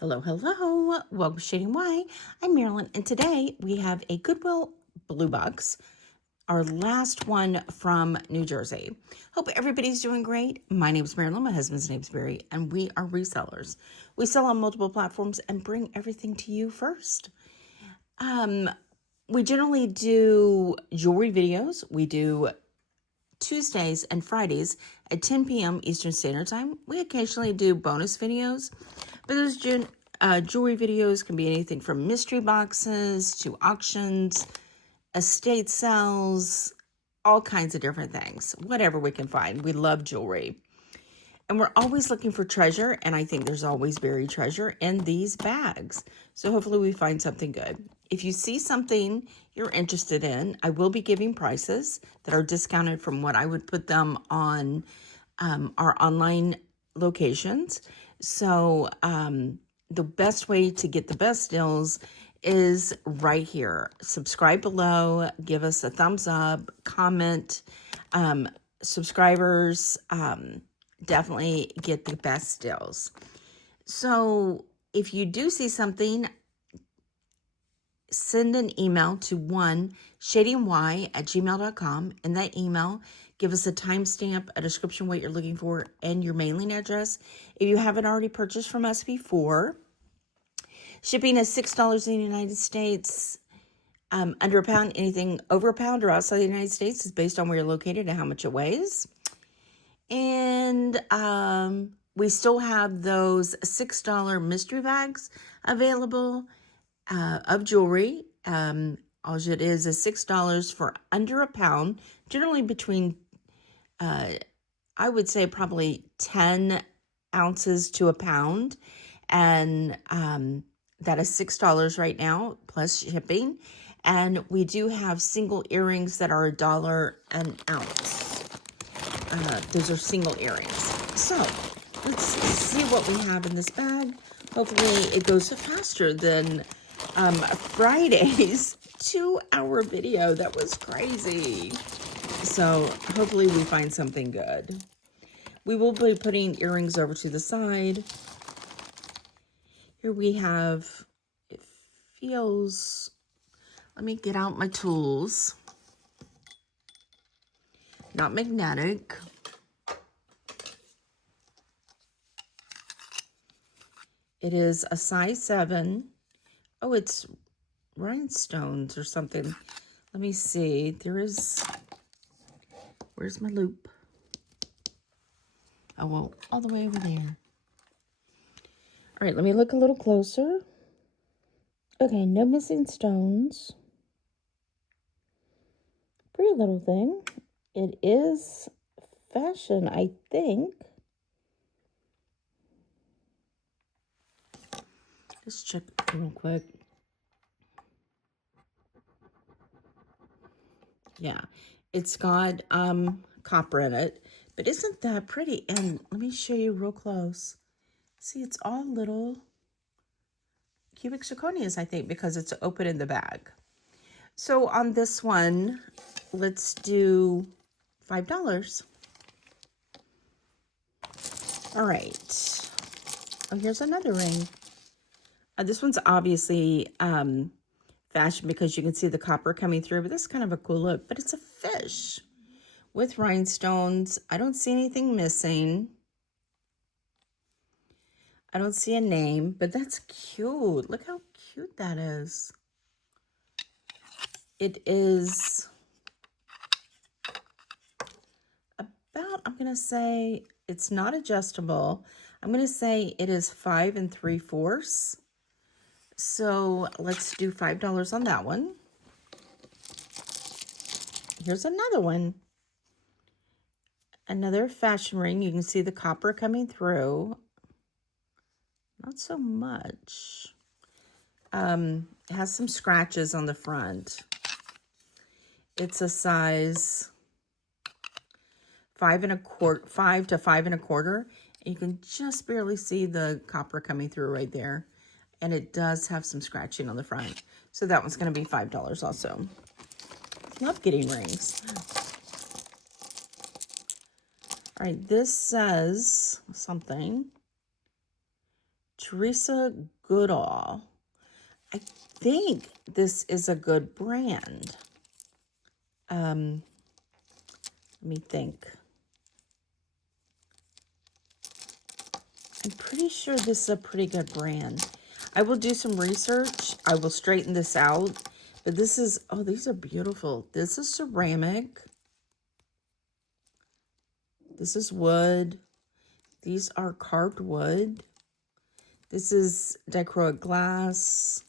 Hello, hello. Welcome to Shading Why. I'm Marilyn, and today we have a Goodwill Bluebox, our last one from New Jersey. Hope everybody's doing great. My name's Marilyn, my husband's name's Barry, and we are resellers. We sell on multiple platforms and bring everything to you first. We generally do jewelry videos. We do Tuesdays and Fridays at 10 p.m. Eastern Standard Time. We occasionally do bonus videos, but those jewelry videos can be anything from mystery boxes to auctions, estate sales, all kinds of different things, whatever we can find. We love jewelry. And we're always looking for treasure, and I think there's always buried treasure in these bags. So hopefully we find something good. If you see something you're interested in, I will be giving prices that are discounted from what I would put them on our online locations. So the best way to get the best deals is right here. Subscribe below, give us a thumbs up, comment. Subscribers definitely get the best deals. So if you do see something, send an email to shadingwhy@gmail.com. In that email, give us a timestamp, a description, what you're looking for, and your mailing address. If you haven't already purchased from us before, shipping is $6 in the United States. Under a pound, anything over a pound or outside the United States is based on where you're located and how much it weighs. And we still have those $6 mystery bags available of jewelry. All it is $6 for under a pound, generally between, I would say probably 10 ounces to a pound. And that is $6 right now, plus shipping. And we do have single earrings that are $1 an ounce. Those are single earrings. So let's see what we have in this bag. Hopefully it goes faster than Friday's 2-hour video. That was crazy. So hopefully we find something good. We will be putting earrings over to the side. Here we have, it feels, let me get out my tools. Not magnetic. It is a size 7. Oh, it's rhinestones or something. Let me see. There is, where's my loop? Oh, well, all the way over there. All right, let me look a little closer. Okay, no missing stones. Pretty little thing. It is fashion, I think. Let's check real quick. Yeah, it's got copper in it, but isn't that pretty? And let me show you real close. See, it's all little cubic zirconias, I think, because it's open in the bag. So on this one, let's do $5. All right. Oh, here's another ring. This one's obviously fashion because you can see the copper coming through, but this is kind of a cool look. But it's a fish with rhinestones. I don't see anything missing. I don't see a name, but that's cute. Look how cute that is. It is about, I'm going to say, it's not adjustable. I'm going to say it is 5 3/4. So let's do $5 on that one. Here's another one. Another fashion ring. You can see the copper coming through. Not so much. It has some scratches on the front. It's a size 5 to 5 1/4. You can just barely see the copper coming through right there. And it does have some scratching on the front. So that one's going to be $5 also. Love getting rings. All right, this says something. Teresa Goodall. I think this is a good brand. Let me think. I'm pretty sure this is a pretty good brand. I will do some research. I will straighten this out. But this is, oh, these are beautiful. This is ceramic. This is wood. These are carved wood. This is dichroic glass.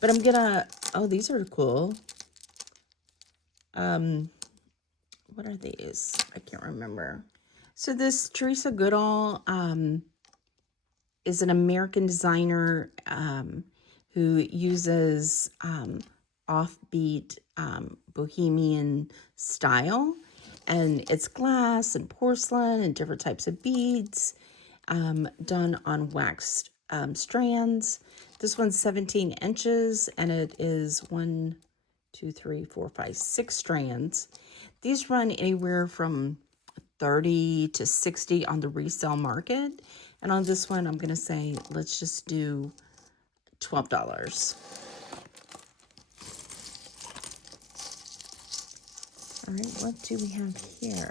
But I'm gonna, oh, these are cool. What are these? I can't remember. So this Teresa Goodall is an American designer who uses offbeat bohemian style. And it's glass and porcelain and different types of beads done on waxed strands. This one's 17 inches and it is 1, 2, 3, 4, 5, 6 strands. These run anywhere from 30 to 60 on the resale market. And on this one, I'm going to say, let's just do $12. All right, what do we have here?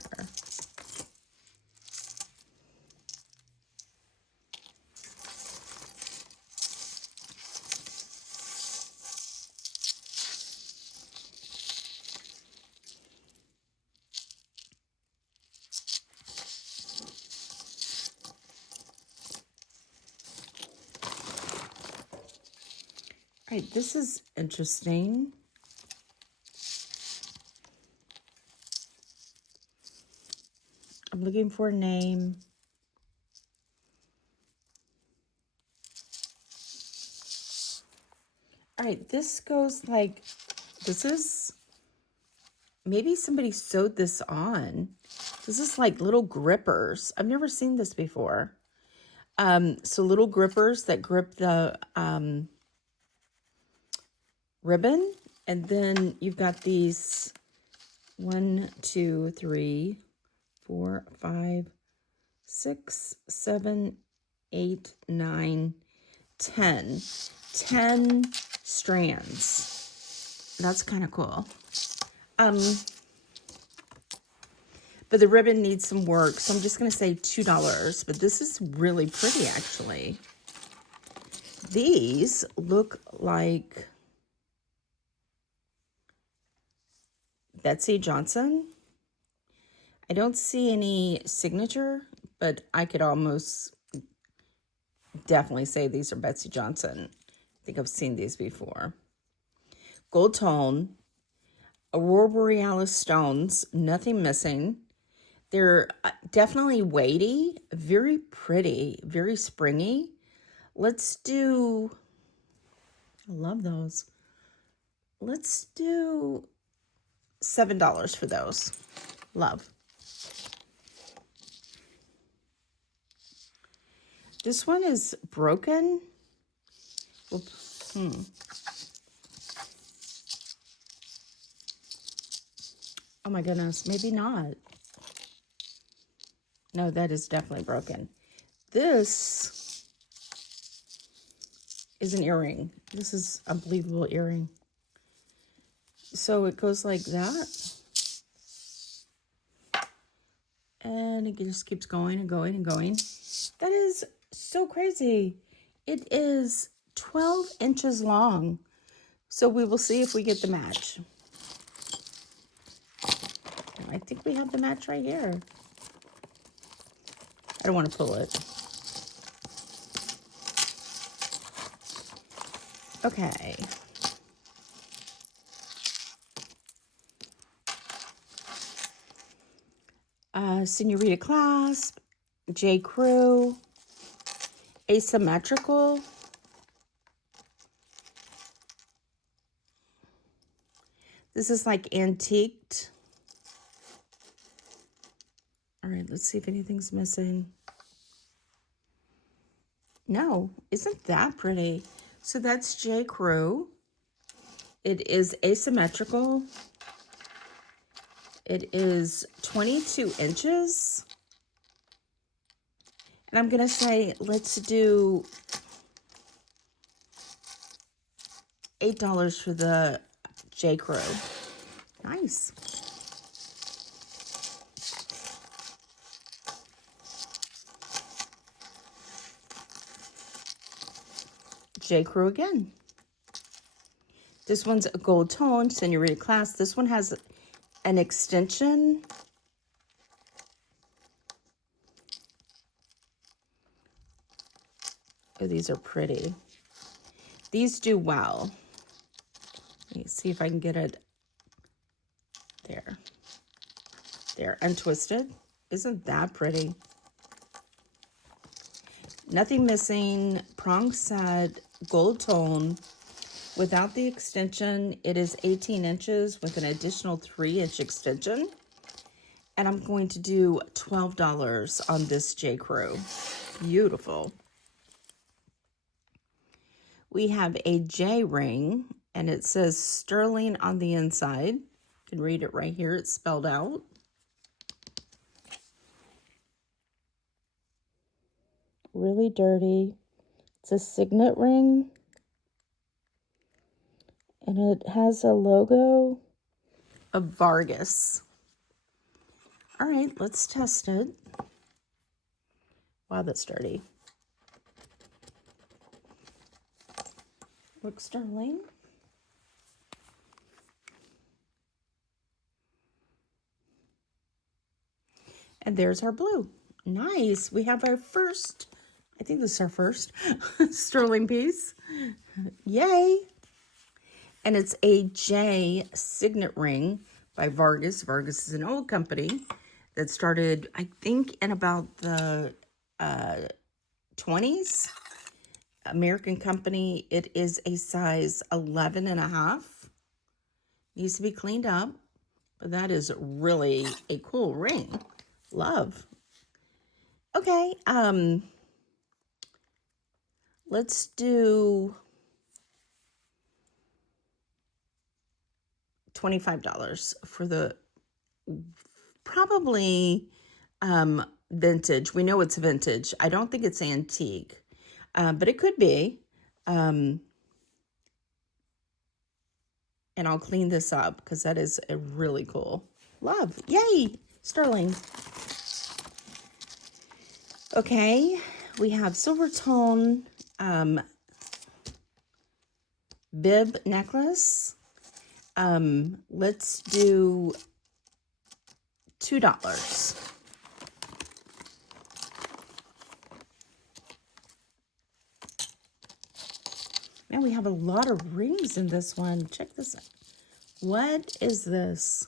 All right, this is interesting. I'm looking for a name. All right, this goes like, this is, maybe somebody sewed this on. This is like little grippers. I've never seen this before. So little grippers that grip the ribbon. And then you've got these 1, 2, 3, 4, 5, 6, 7, 8, 9, 10. 10 strands. That's kind of cool. But the ribbon needs some work, so I'm just going to say $2. But this is really pretty, actually. These look like Betsy Johnson. I don't see any signature, but I could almost definitely say these are Betsy Johnson. I think I've seen these before. Gold tone, Aurora Borealis stones, nothing missing. They're definitely weighty, very pretty, very springy. Let's do, I love those. Let's do $7 for those. Love. This one is broken. Oops. Oh my goodness, maybe not. No, that is definitely broken. This is an earring. This is a unbelievable earring. So it goes like that. And it just keeps going and going and going. That is so crazy. It is 12 inches long. So we will see if we get the match. I think we have the match right here. I don't want to pull it. Okay. Senorita clasp, J. Crew, asymmetrical. This is like antiqued. All right, let's see if anything's missing. No, isn't that pretty? So that's J. Crew. It is asymmetrical. It is 22 inches. And I'm going to say, let's do $8 for the J. Crew. Nice. J. Crew again. This one's a gold tone, Senorita Class. This one has an extension. Oh, these are pretty. These do well. Let me see if I can get it there. There, untwisted. Isn't that pretty? Nothing missing, prong set, gold tone. Without the extension, it is 18 inches with an additional 3-inch extension. And I'm going to do $12 on this J. Crew. Beautiful. We have a J ring, and it says sterling on the inside. You can read it right here. It's spelled out. Really dirty. It's a signet ring. And it has a logo of Vargas. All right, let's test it. Wow, that's dirty. Looks sterling. And there's our blue. Nice. We have our first, I think this is our first sterling piece. Yay. And it's a J signet ring by Vargas. Vargas is an old company that started, I think, in about the 20s. American company. It is a size 11.5. Needs to be cleaned up, but that is really a cool ring. Love. Okay, let's do $25 for the probably vintage. We know it's vintage. I don't think it's antique, but it could be. And I'll clean this up because that is a really cool. Love. Yay, sterling. Okay, we have silver tone bib necklace. Let's do $2. Man, we have a lot of rings in this one. Check this out. What is this?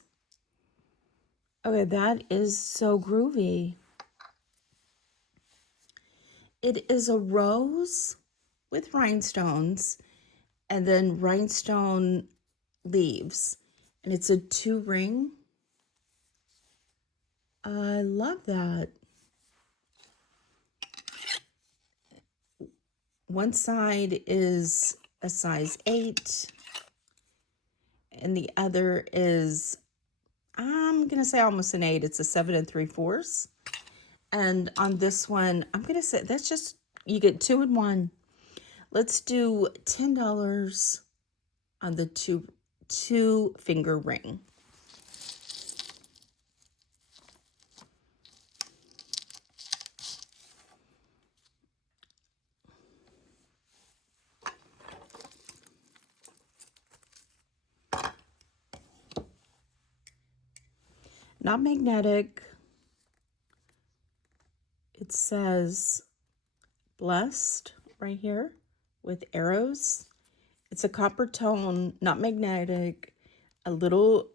Okay, that is so groovy. It is a rose with rhinestones and then rhinestone leaves. And it's a 2-ring. I love that. One side is a size 8. And the other is, I'm going to say almost an 8. It's a 7 3/4. And on this one, I'm going to say that's just, you get 2 in 1. Let's do $10 on the two finger ring. Not magnetic. It says blessed right here with arrows. It's a copper tone, not magnetic, a little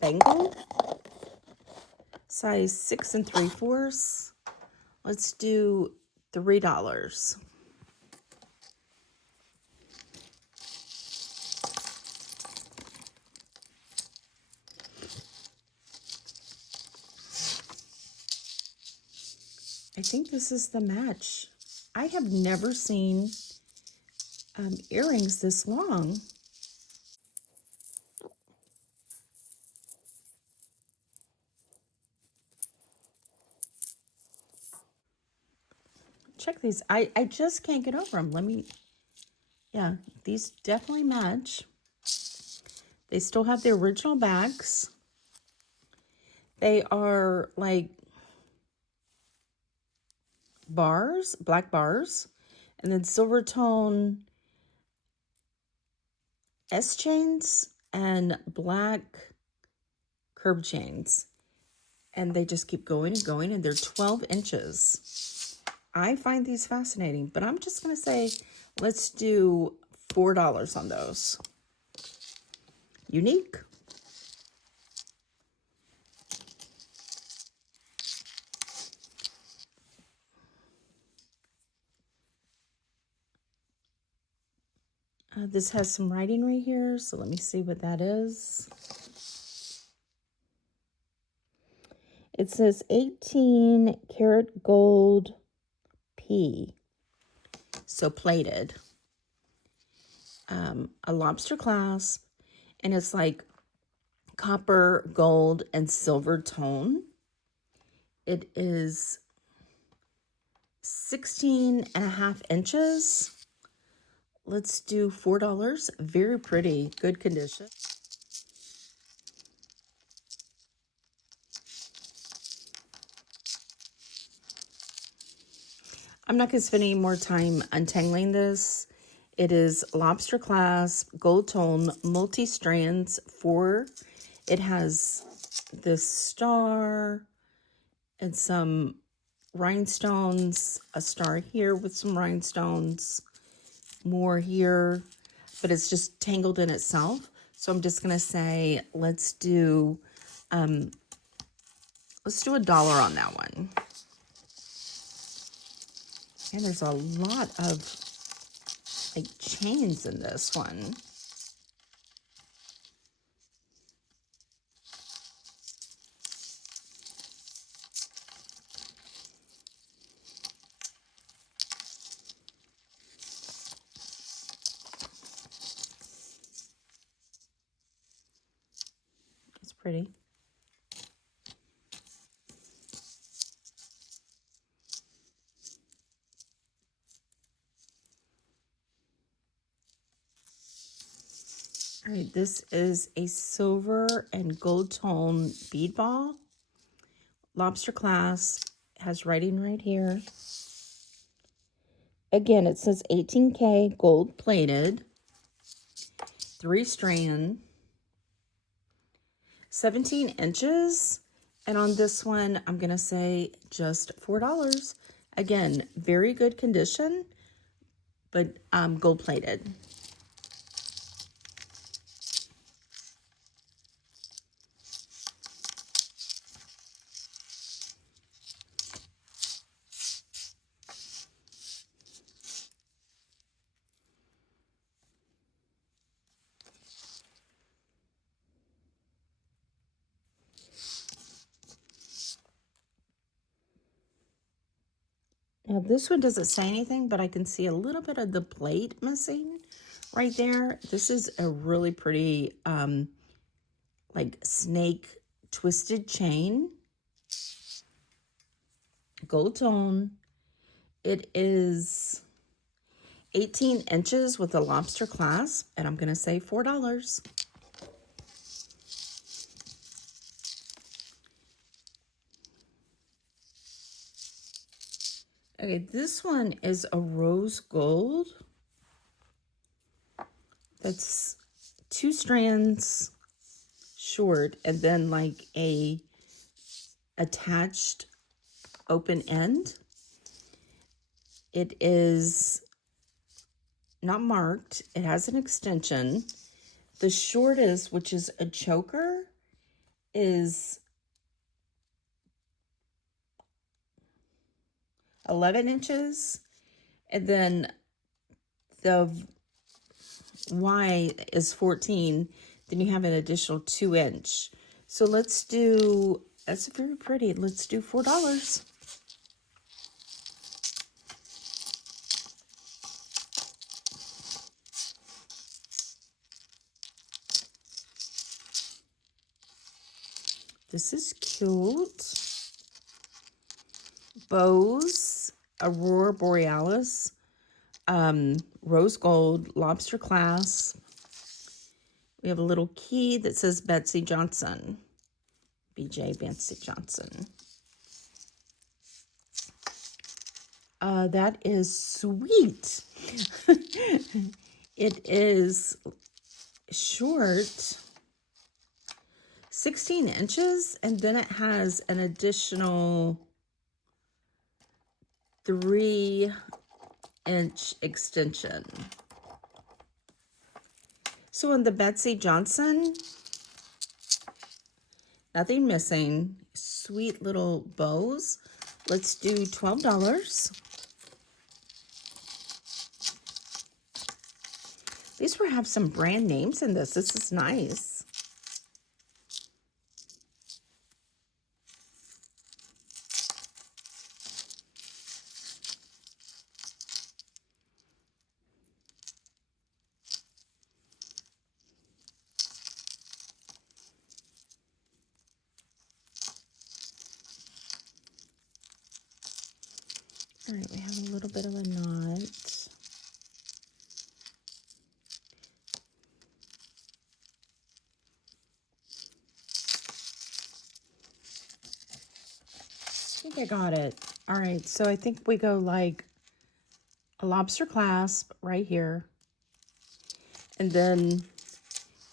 bangle, size 6 3/4. Let's do $3. I think this is the match. I have never seen earrings this long. check these. I just can't get over them. Let me, yeah, these definitely match. They still have the original bags. They are like bars, black bars, and then silver tone S chains and black curb chains. And they just keep going and going, and they're 12 inches. I find these fascinating, but I'm just going to say, let's do $4 on those. Unique. This has some writing right here, so let me see what that is. It says 18 karat gold P, so plated. A lobster clasp, and it's like copper, gold, and silver tone. It is 16.5 inches. Let's do $4. Very pretty, good condition. I'm not going to spend any more time untangling this. It is lobster clasp, gold tone, multi-strands, 4. It has this star and some rhinestones, a star here with some rhinestones, more here, but it's just tangled in itself. So I'm just going to say, let's do $1 on that one. And there's a lot of like chains in this one. It's pretty. All right, this is a silver and gold tone bead ball. Lobster clasp, has writing right here. Again, it says 18K gold plated, 3 strand, 17 inches. And on this one, I'm going to say just $4. Again, very good condition, but gold plated. Now this one doesn't say anything, but I can see a little bit of the plate missing right there. This is a really pretty like snake twisted chain. Gold tone. It is 18 inches with a lobster clasp, and I'm going to say $4. Okay, this one is a rose gold. That's 2 strands short, and then like a attached open end. It is not marked. It has an extension. The shortest, which is a choker, is 11 inches. And then the Y is 14. Then you have an additional 2 inch. So let's do, that's very pretty. Let's do $4. This is cute. Bows Aurora Borealis, rose gold, lobster clasp. We have a little key that says Betsy Johnson, BJ Betsy Johnson. That is sweet. It is short, 16 inches, and then it has an additional 3-inch extension. So on the Betsy Johnson, nothing missing, sweet little bows. Let's do $12. At least we have some brand names in this. This is nice. All right, we have a little bit of a knot. I think I got it. All right, so I think we go like a lobster clasp right here. And then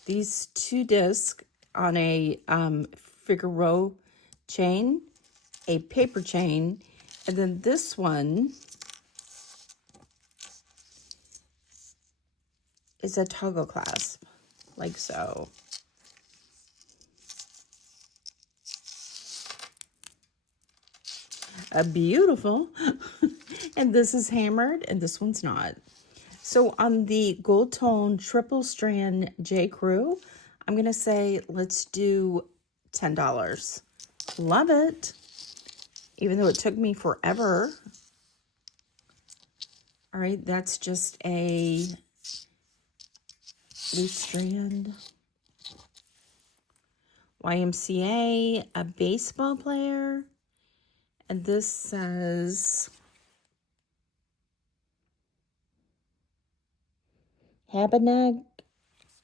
these 2 discs on a Figaro chain, a paper chain, and then this one is a toggle clasp, like so. Beautiful. And this is hammered, and this one's not. So on the gold tone triple strand J. Crew, I'm going to say let's do $10. Love it. Even though it took me forever. All right, that's just a loose strand. YMCA, a baseball player. And this says Habanag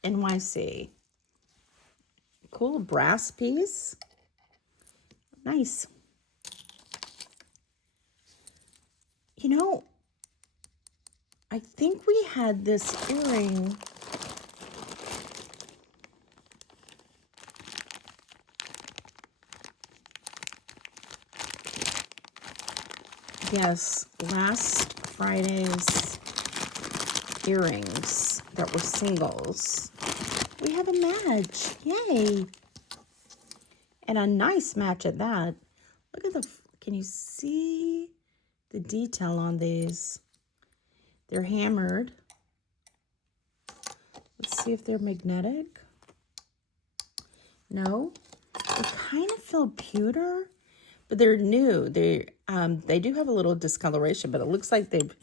NYC. Cool brass piece. Nice. You know, I think we had this earring. Yes, last Friday's earrings that were singles. We have a match. Yay. And a nice match at that. Look at the, can you see the detail on these? They're hammered. Let's see if they're magnetic. No. They kind of feel pewter, but they're new. They do have a little discoloration, but it looks like they've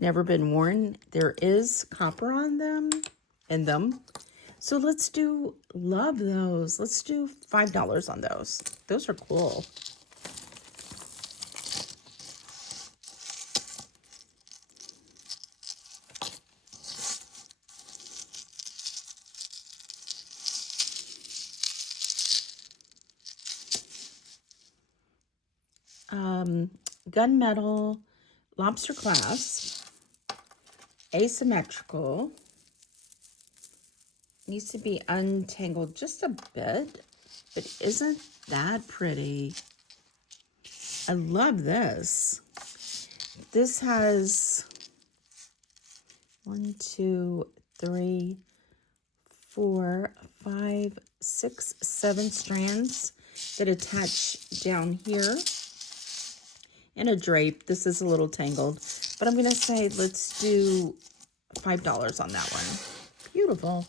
never been worn. There is copper on them, So let's do, love those. Let's do $5 on those. Those are cool. Gunmetal lobster clasp, asymmetrical, needs to be untangled just a bit, but isn't that pretty? I love this. This has 1, 2, 3, 4, 5, 6, 7 strands that attach down here. And a drape. This is a little tangled, but I'm going to say let's do $5 on that one. Beautiful.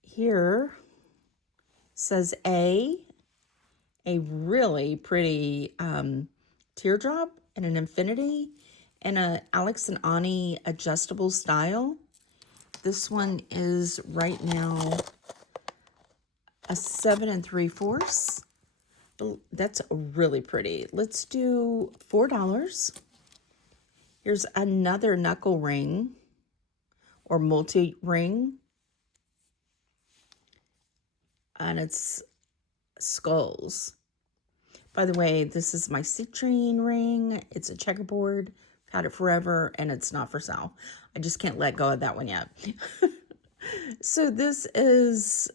Here says a really pretty teardrop and an infinity and a Alex and Ani adjustable style. This one is right now a 7 3/4. That's really pretty. Let's do $4. Here's another knuckle ring or multi-ring. And it's skulls. By the way, this is my citrine ring. It's a checkerboard. I've had it forever and it's not for sale. I just can't let go of that one yet. So this is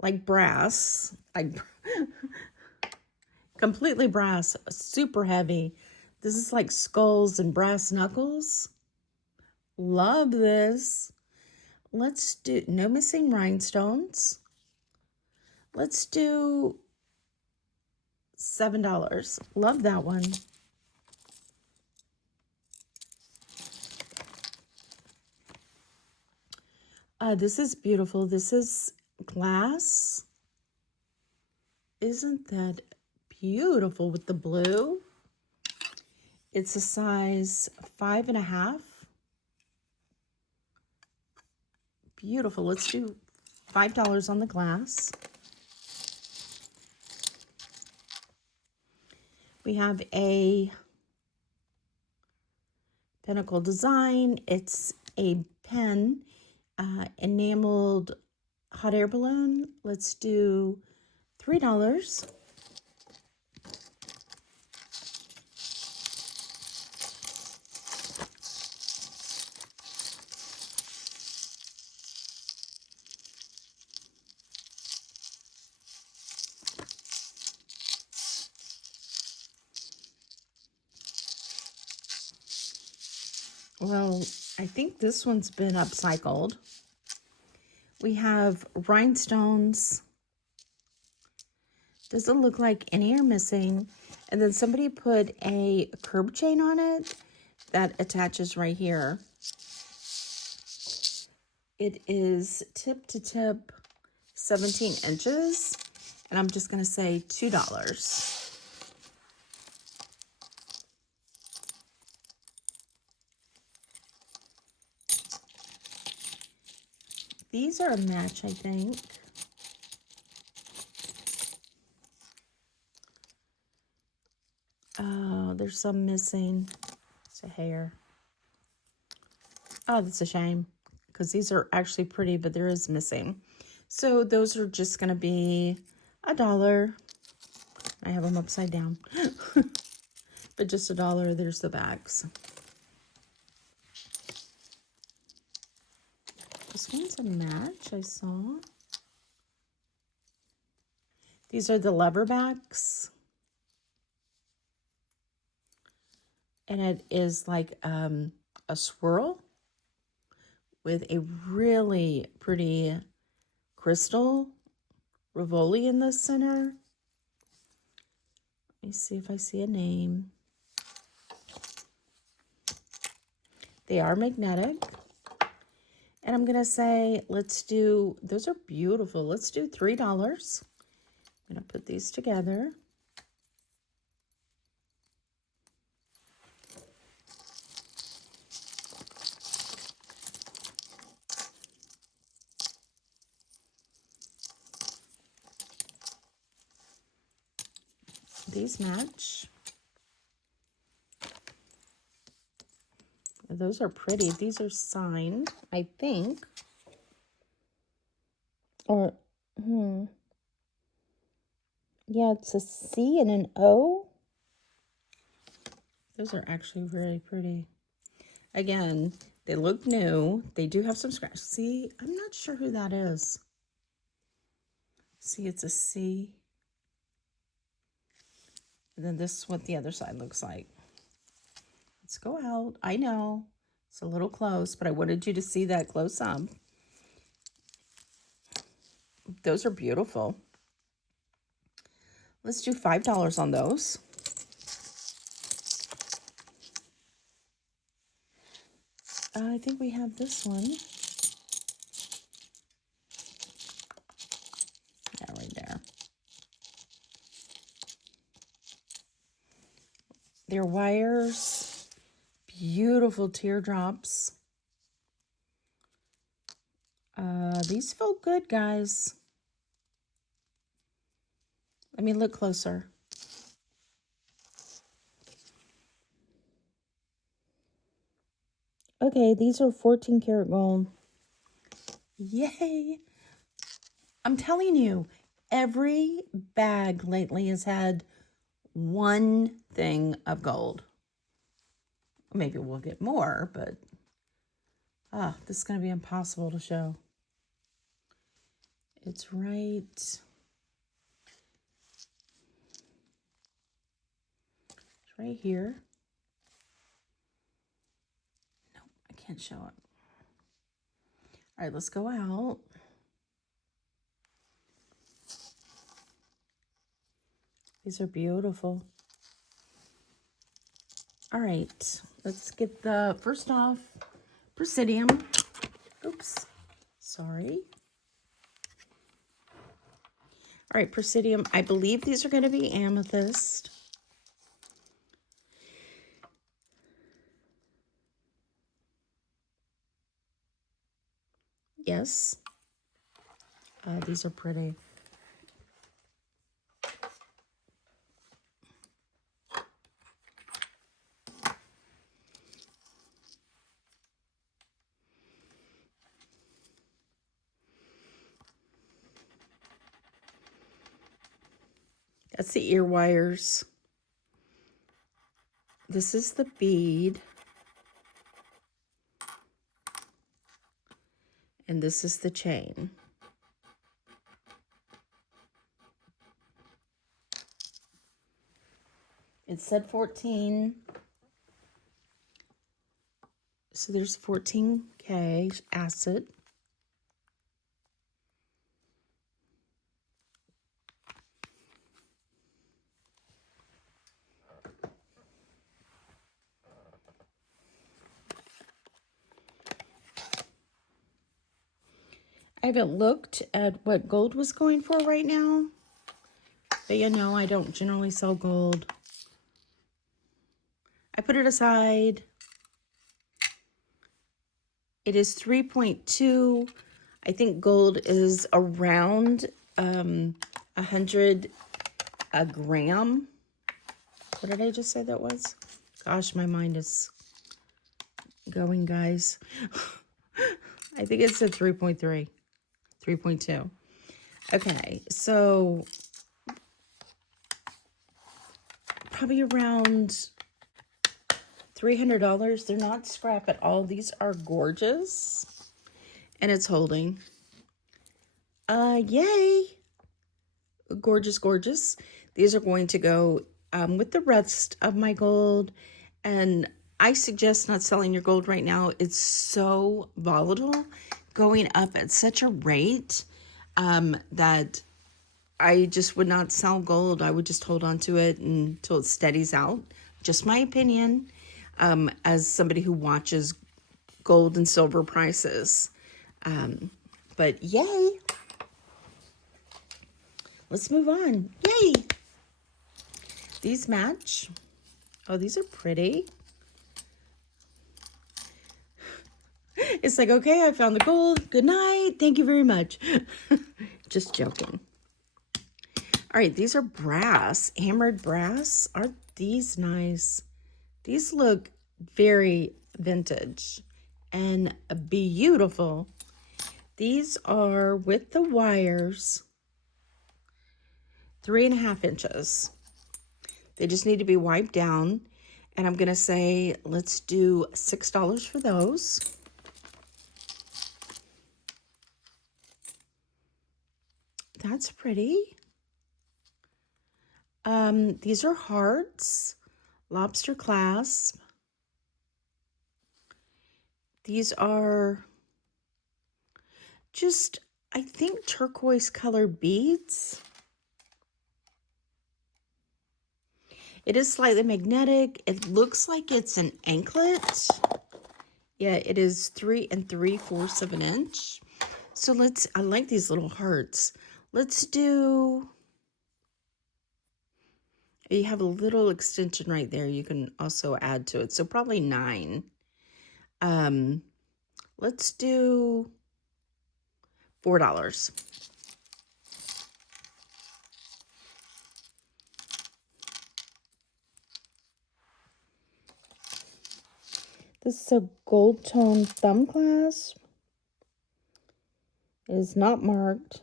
like brass, like completely brass, super heavy. This is like skulls and brass knuckles. Love this. Let's do no missing rhinestones. Let's do $7. Love that one. This is beautiful. This is glass. Isn't that beautiful with the blue? It's a size 5.5. Beautiful. Let's do $5 on the glass. We have a pinnacle design. It's a pen, enameled hot air balloon. Let's do $3. Well, I think this one's been upcycled. We have rhinestones. Doesn't look like any are missing. And then somebody put a curb chain on it that attaches right here. It is tip to tip 17 inches. And I'm just going to say $2. These are a match, I think. Oh, there's some missing. It's a hair. Oh, that's a shame because these are actually pretty, but there is missing. So those are just going to be $1. I have them upside down. But just $1. There's the bags. This one's a match, I saw. These are the lever backs. And it is like a swirl with a really pretty crystal Rivoli in the center. Let me see if I see a name. They are magnetic. And I'm going to say, let's do, those are beautiful. Let's do $3. I'm going to put these together. These match. Those are pretty. These are signed, I think. Or, yeah, it's a C and an O. Those are actually really pretty. Again, they look new. They do have some scratch. See, I'm not sure who that is. See, it's a C. And then this is what the other side looks like. Let's go out. I know it's a little close, but I wanted you to see that close up. Those are beautiful. Let's do $5 on those. I think we have this one. Yeah, right there. They're wires. Beautiful teardrops. These feel good, guys. Let me look closer. Okay, these are 14 karat gold. Yay! I'm telling you, every bag lately has had one thing of gold. Maybe we'll get more, but this is going to be impossible to show. It's right here. Nope, I can't show it. All right, let's go out. These are beautiful. All right, let's get the, first off, Presidium. Oops, sorry. All right, Presidium. I believe these are going to be amethyst. Yes. These are pretty. That's the ear wires. This is the bead. And this is the chain. It said 14. So there's 14K acid. I haven't looked at what gold was going for right now, but you know, I don't generally sell gold. I put it aside. It is 3.2. I think gold is around 100 a gram. What did I just say that was? Gosh, my mind is going, guys. I think it said 3.3, 3.2. Okay, so probably around $300. They're not scrap at all. These are gorgeous. And it's holding. Yay. Gorgeous, gorgeous. These are going to go with the rest of my gold. And I suggest not selling your gold right now. It's so volatile, going up at such a rate that I just would not sell gold. I would just hold on to it until it steadies out. Just my opinion, as somebody who watches gold and silver prices. But yay. Let's move on. Yay. These match. Oh, these are pretty. It's like, okay, I found the gold. Good night. Thank you very much. Just joking. All right, these are brass, hammered brass. Aren't these nice? These look very vintage and beautiful. These are with the wires, 3.5 inches. They just need to be wiped down. And I'm going to say, let's do $6 for those. That's pretty. These are hearts, lobster clasp. These are just, I think, turquoise colored beads. It is slightly magnetic. It looks like it's an anklet. Yeah, it is 3 3/4 of an inch. So I like these little hearts. Let's do, you have a little extension right there. You can also add to it. So probably 9. Let's do $4. This is a gold tone thumb clasp. It is not marked.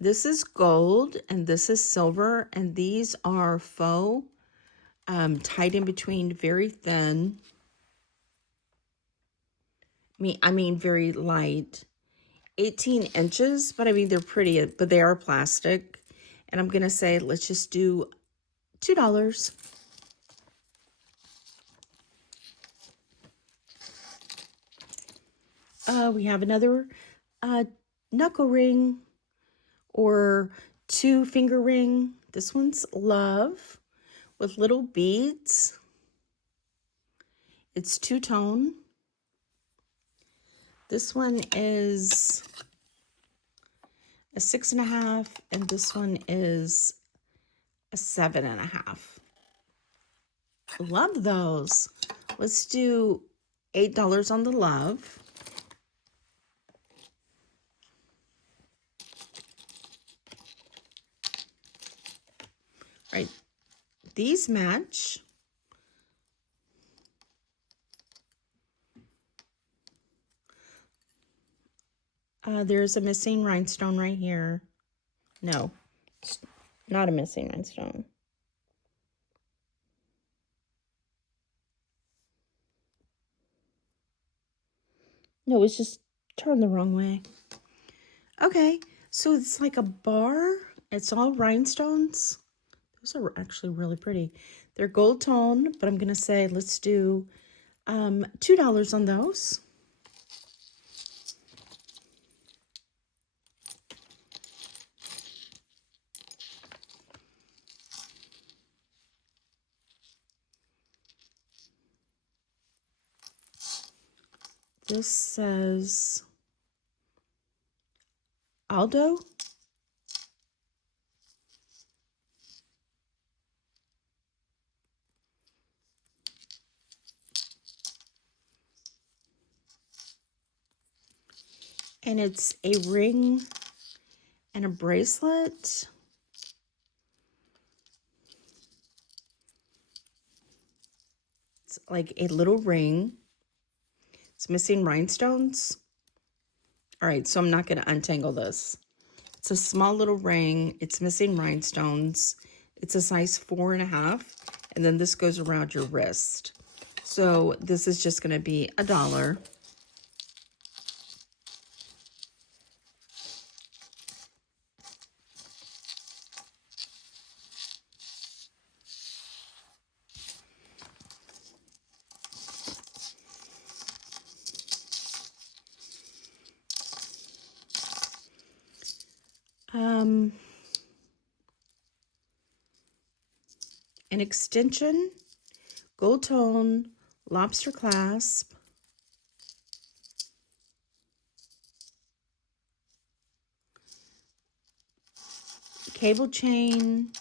This is gold and this is silver, and these are faux, tied in between, very thin. I mean very light. 18 inches, but I mean they're pretty, but they are plastic. And I'm gonna say let's just do $2. We have another knuckle ring or 2-finger ring. This one's love with little beads. It's two-tone. This one is a 6.5, and this one is a 7.5. Love those. Let's do $8 on the love. Right, these match. There's a missing rhinestone right here. No, it's not a missing rhinestone. No, it's just turned the wrong way. Okay, so it's like a bar. It's all rhinestones. Those are actually really pretty. They're gold tone, but I'm gonna say let's do $2 on those. This says Aldo. And it's a ring and a bracelet. It's like a little ring. It's missing rhinestones. All right, so I'm not going to untangle this. It's a small little ring. It's missing rhinestones. It's a size 4.5, and then this goes around your wrist. So this is just going to be $1. An extension, gold tone, lobster clasp, cable chain,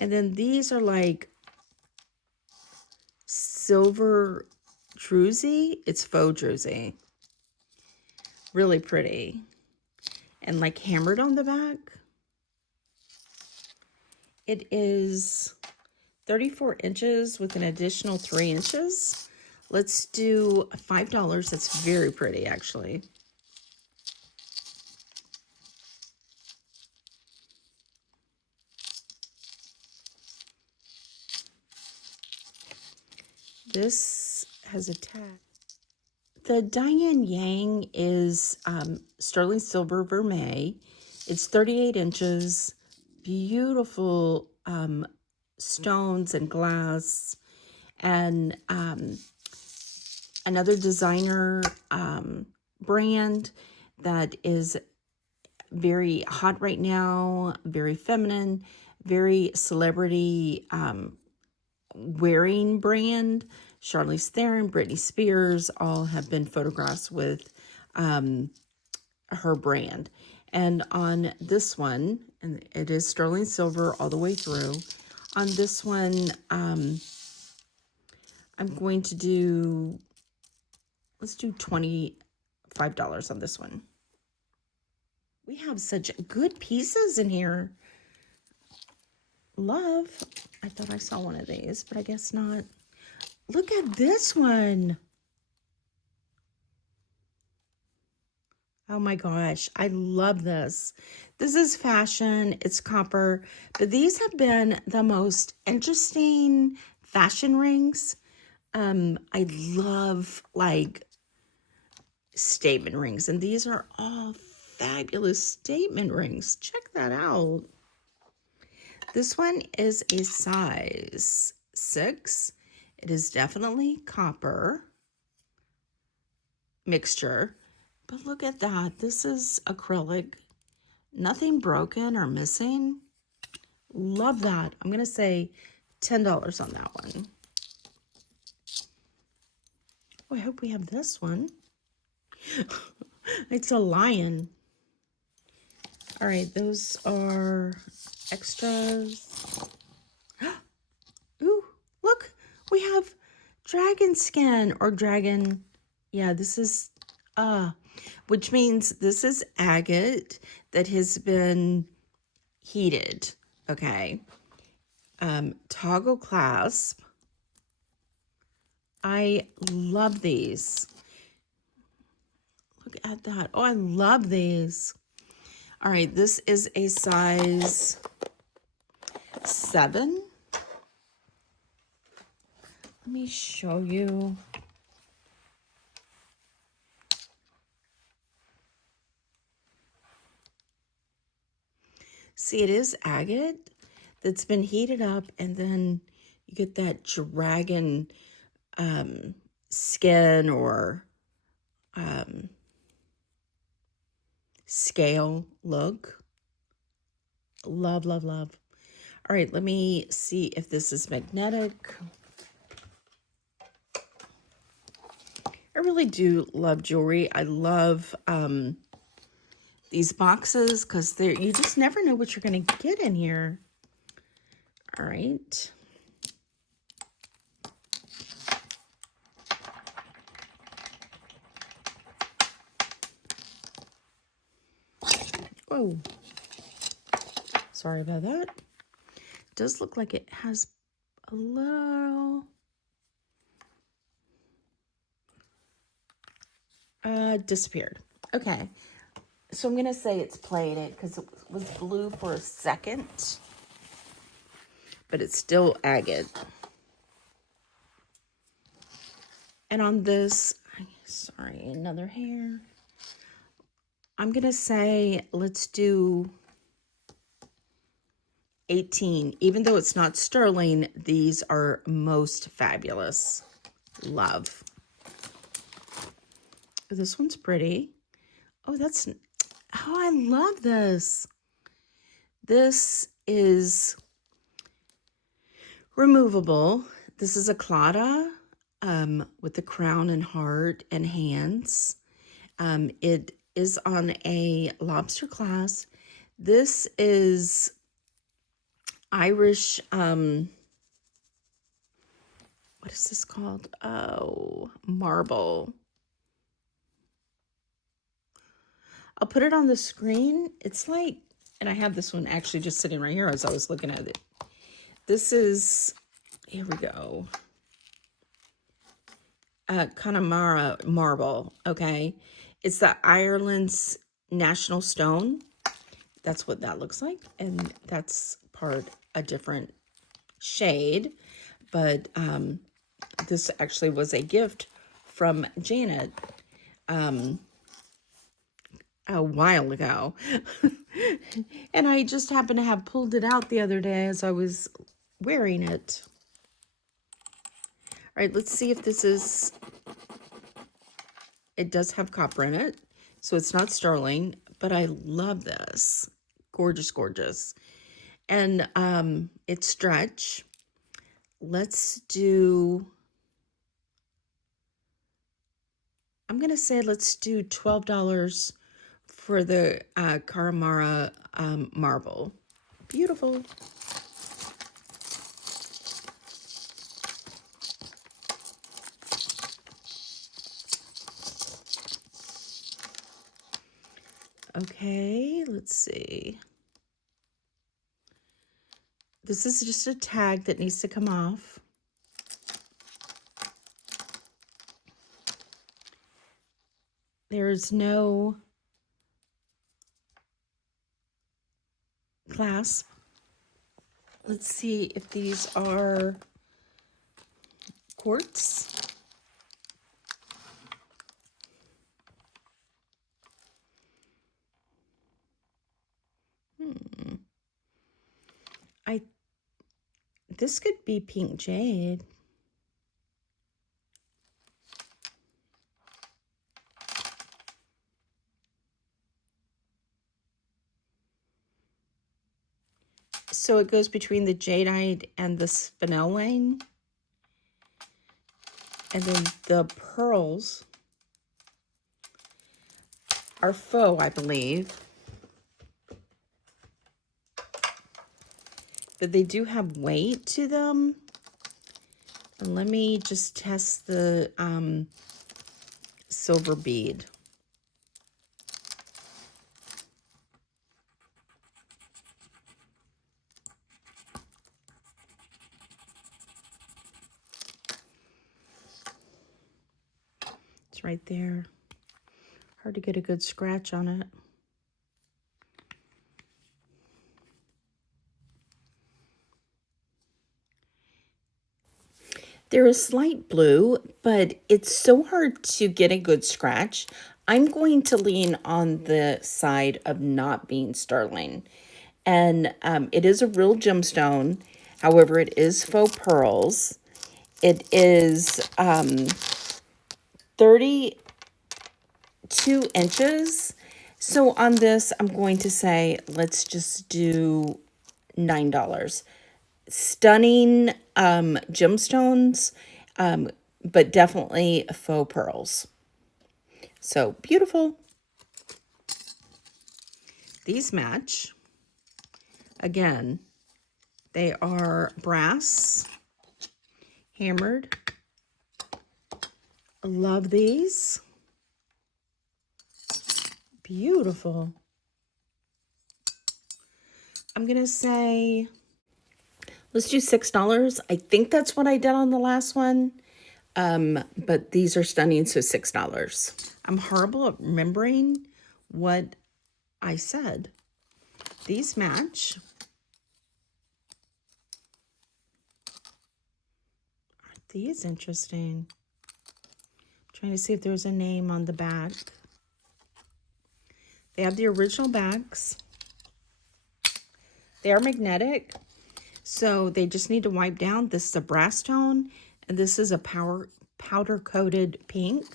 and then these are like silver druzy. It's faux druzy. Really pretty. And like hammered on the back. It is 34 inches with an additional 3 inches. Let's do $5. That's very pretty, actually. This has a tag. The Diane Yang is sterling silver vermeil. It's 38 inches. Beautiful stones and glass. And another designer brand that is very hot right now, very feminine, very celebrity wearing brand. Charlize Theron, Britney Spears, all have been photographs with her brand. And on this one, and it is sterling silver all the way through. On this one, I'm going to do, let's do $25 on this one. We have such good pieces in here. Love. I thought I saw one of these, but I guess not. Look at this one. Oh my gosh, I love this. This is fashion, it's copper, but these have been the most interesting fashion rings. I love like statement rings, and these are all fabulous statement rings. Check that out. This one is a size 6. It is definitely copper mixture, but look at that. This is acrylic. Nothing broken or missing. Love that. I'm going to say $10 on that one. Oh, I hope we have this one. It's a lion. All right, those are extras. Ooh, look, we have dragon skin or dragon. Yeah, this is, which means this is agate that has been heated. Okay. Toggle clasp. I love these. Look at that. Oh, I love these. All right, this is a size 7. Let me show you. See, it is agate that's been heated up, and then you get that dragon skin or scale look. Love, love, love. All right, let me see if this is magnetic. I really do love jewelry. I love these boxes because you just never know what you're going to get in here. All right. Oh, sorry about that. It does look like it has a little disappeared. Okay, so I'm gonna say it's plated because it was blue for a second, but it's still agate. And on this, sorry, another hair. I'm gonna say let's do 18. Even though it's not sterling, these are most fabulous. Love. This one's pretty. Oh, I love this. This is removable. This is a Claddagh with the crown and heart and hands. It is on a lobster clasp. This is Irish, what is this called? Oh, marble. I'll put it on the screen. It's like, and I have this one actually just sitting right here as I was looking at it. This is, here we go. Connemara marble, okay? It's the Ireland's national stone. That's what that looks like. And that's a different shade. But this actually was a gift from Janet a while ago. And I just happened to have pulled it out the other day as I was wearing it. All right, let's see if this is, it does have copper in it, so it's not sterling, but I love this. Gorgeous, gorgeous. And it's stretch. Let's do, I'm going to say let's do $12 for the Connemara marble. Beautiful. Okay, let's see. This is just a tag that needs to come off. There's no clasp. Let's see if these are quartz. This could be pink jade. So it goes between the jadeite and the spinelline. And then the pearls are faux, I believe. But they do have weight to them. And let me just test the silver bead. It's right there. Hard to get a good scratch on it. There is slight blue, but it's so hard to get a good scratch. I'm going to lean on the side of not being sterling. And it is a real gemstone. However, it is faux pearls. It is 32 inches. So on this, I'm going to say, let's just do $9. Stunning gemstones, but definitely faux pearls. So beautiful. These match. Again, they are brass, hammered. I love these. Beautiful. I'm going to say, let's do $6. I think that's what I did on the last one. But these are stunning, so $6. I'm horrible at remembering what I said. These match. Aren't these interesting? I'm trying to see if there's a name on the back. They have the original backs. They are magnetic, so they just need to wipe down. This is a brass tone, and this is a powder-coated pink.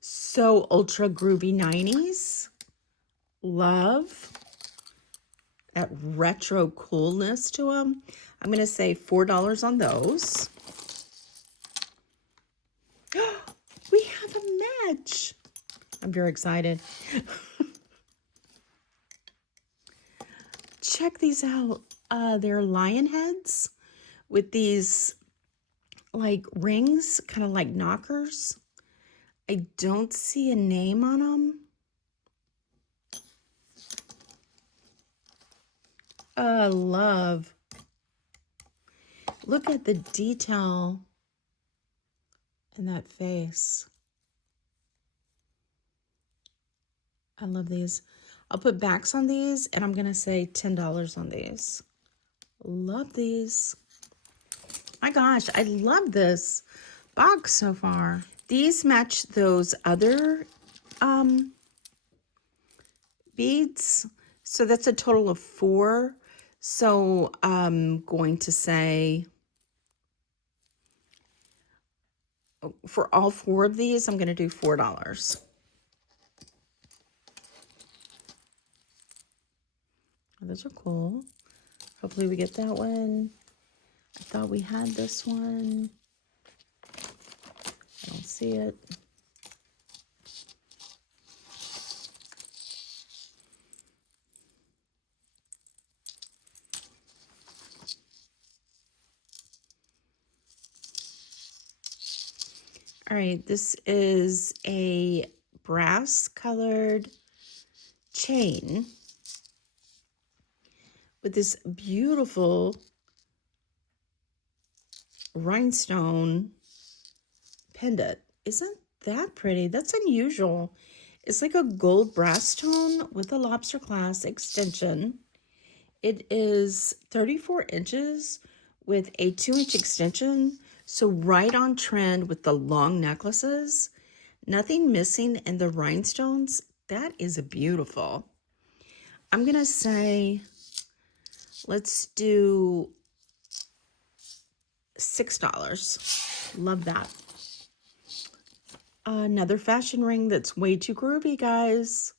So ultra groovy 90s. Love that retro coolness to them. I'm going to say $4 on those. We have a match. I'm very excited. Check these out. They're lion heads with these like rings, kind of like knockers. I don't see a name on them. Love. Look at the detail in that face. I love these. I'll put backs on these, and I'm going to say $10 on these. Love these. My gosh, I love this box so far. These match those other beads. So that's a total of 4. So I'm going to say, for all 4 of these, I'm going to do $4. Those are cool. Hopefully we get that one. I thought we had this one. I don't see it. All right, this is a brass colored chain with this beautiful rhinestone pendant. Isn't that pretty. That's unusual. It's like a gold brass tone with a lobster clasp extension. It is 34 inches with a 2-inch extension. So right on trend with the long necklaces. Nothing missing in the rhinestones. That is beautiful. I'm going to say, let's do $6. Love that. Another fashion ring that's way too groovy, guys.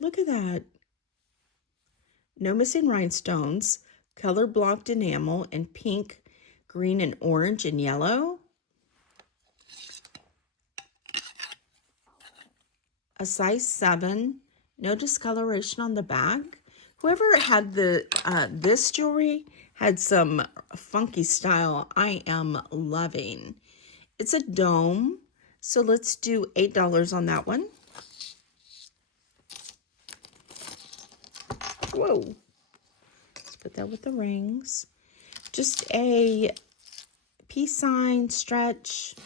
Look at that. No missing rhinestones. Color blocked enamel in pink, green, and orange and yellow. A size 7. No discoloration on the back. Whoever had this jewelry had some funky style I am loving. It's a dome, so let's do $8 on that one. Whoa. Let's put that with the rings. Just a peace sign stretch.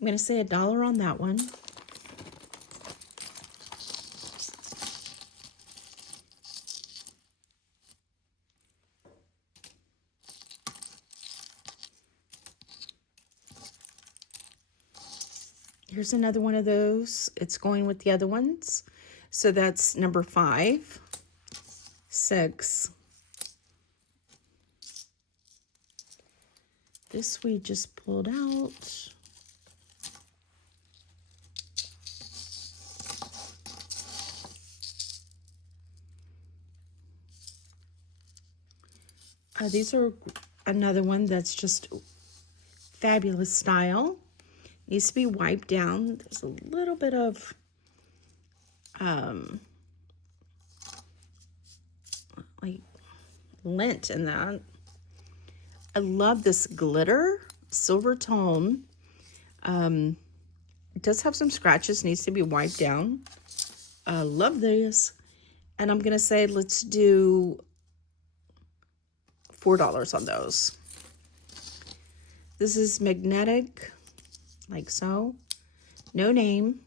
I'm going to say $1 on that one. Here's another one of those. It's going with the other ones. So that's number 5, 6. This we just pulled out. These are another one that's just fabulous style. Needs to be wiped down. There's a little bit of like lint in that. I love this glitter silver tone. It does have some scratches, needs to be wiped down. Love these. And I'm gonna say let's do $4 on those. This is magnetic, like so. No name.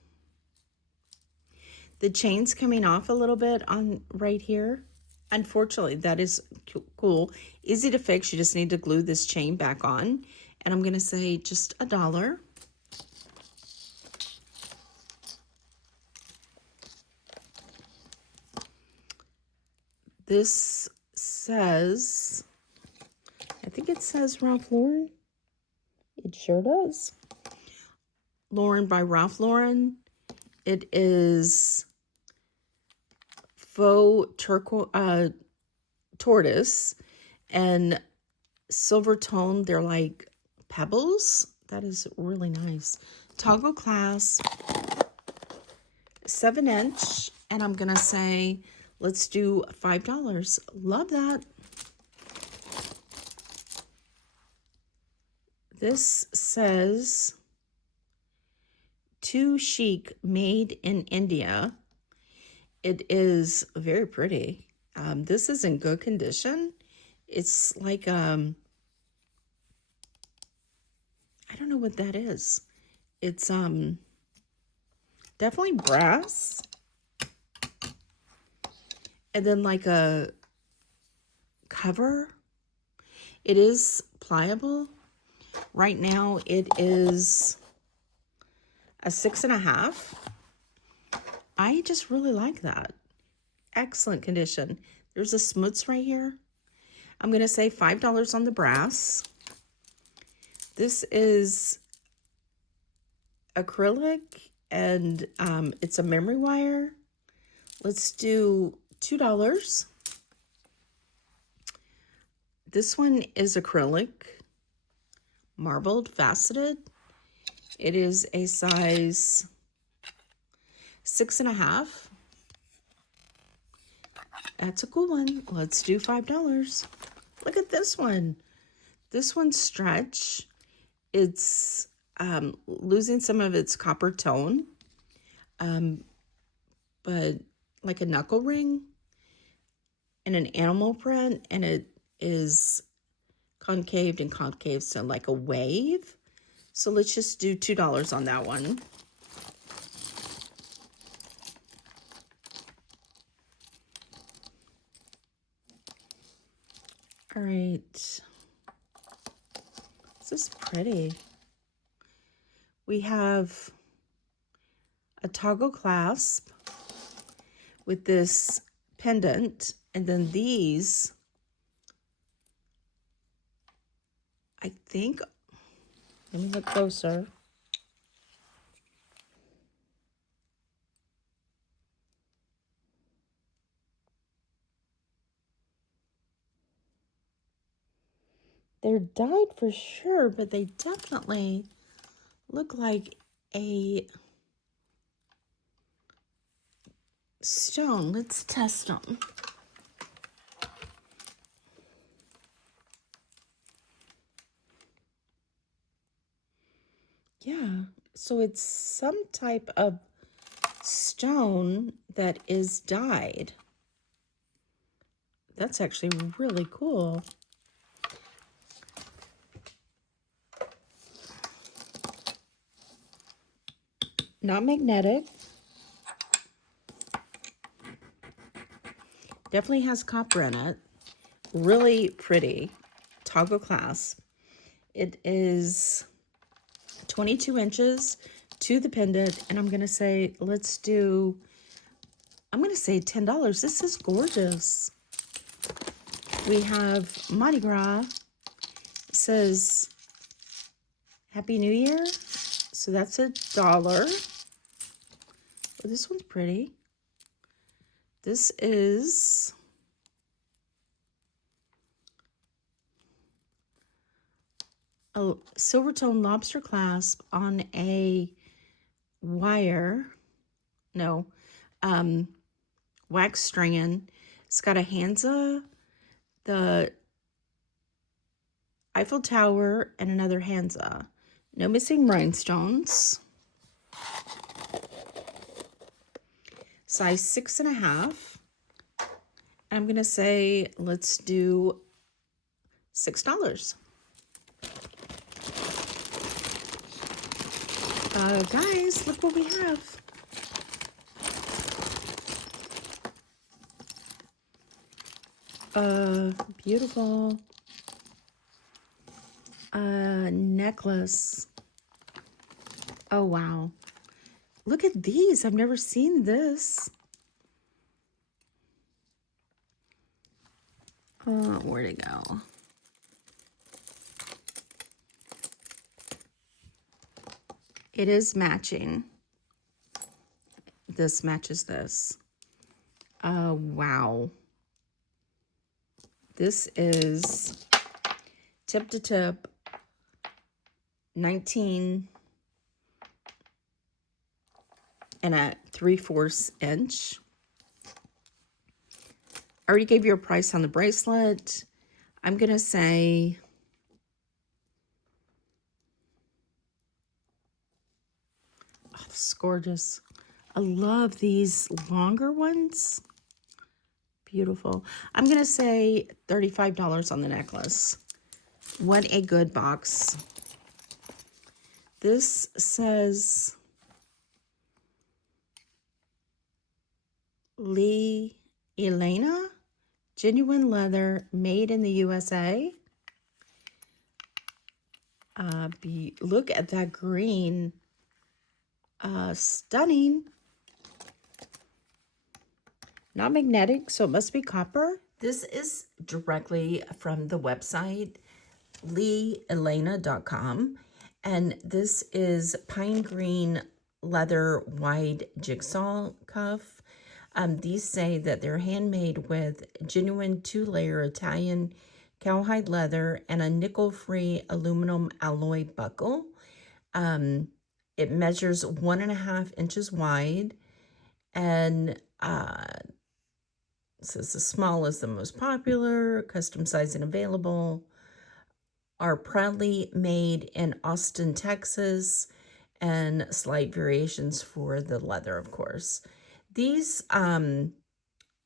The chain's coming off a little bit on right here. Unfortunately, that is cool. Easy to fix. You just need to glue this chain back on. And I'm going to say just $1. This says, I think it says Ralph Lauren. It sure does. Lauren by Ralph Lauren. It is faux turquoise, tortoise and silver tone. They're like pebbles. That is really nice. Toggle clasp, 7-inch, and I'm gonna say let's do $5. Love that. This says Too Chic, made in India. It is very pretty. This is in good condition. It's like, I don't know what that is. It's definitely brass. And then like a cover. It is pliable. Right now it is a 6.5. I just really like that. Excellent condition. There's a smuts right here. I'm going to say $5 on the brass. This is acrylic and it's a memory wire. Let's do $2. This one is acrylic, marbled, faceted. It is a size 6.5. That's a cool one. Let's do $5. Look at this one. This one's stretch. It's losing some of its copper tone, but like a knuckle ring and an animal print, and it is concaved and concave, so like a wave. So let's just do $2 on that one. All right. This is pretty. We have a toggle clasp with this pendant, and then these, I think, let me look closer. They're dyed for sure, but they definitely look like a stone. Let's test them. Yeah, so it's some type of stone that is dyed. That's actually really cool. Not magnetic. Definitely has copper in it. Really pretty toggle clasp. It is 22 inches to the pendant, and I'm going to say, I'm going to say $10. This is gorgeous. We have Mardi Gras. It says Happy New Year. So that's $1. Oh, this one's pretty. This is a silver tone lobster clasp on a wax strand. It's got a Hansa, the Eiffel Tower, and another Hansa. No missing rhinestones. Size 6.5. I'm going to say, let's do $6. Guys, look what we have. Beautiful necklace. Oh, wow. Look at these. I've never seen this. Where'd it go? It is matching. This matches this. Wow. This is tip to tip 19 3/4 inch. I already gave you a price on the bracelet. I'm going to say this is gorgeous. I love these longer ones. Beautiful. I'm going to say $35 on the necklace. What a good box. This says Lee Elena, genuine leather, made in the USA. Look at that green. Stunning. Not magnetic, so it must be copper. This is directly from the website, leeelena.com. And this is pine green leather wide jigsaw cuff. These say that they're handmade with genuine 2-layer Italian cowhide leather and a nickel-free aluminum alloy buckle. It measures 1.5 inches wide, and says the small is the most popular, custom sizing available, are proudly made in Austin, Texas, and slight variations for the leather, of course. These,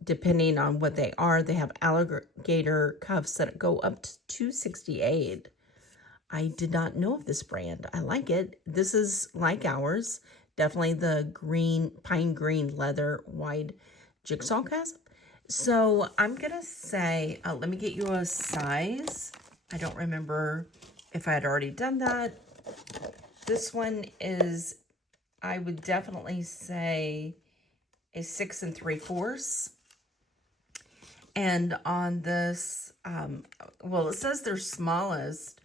depending on what they are, they have alligator cuffs that go up to $268. I did not know of this brand. I like it. This is like ours. Definitely the pine green leather wide jigsaw clasp. So I'm going to say, let me get you a size. I don't remember if I had already done that. This one is, I would definitely say, a 6 3/4. And on this, well, it says their smallest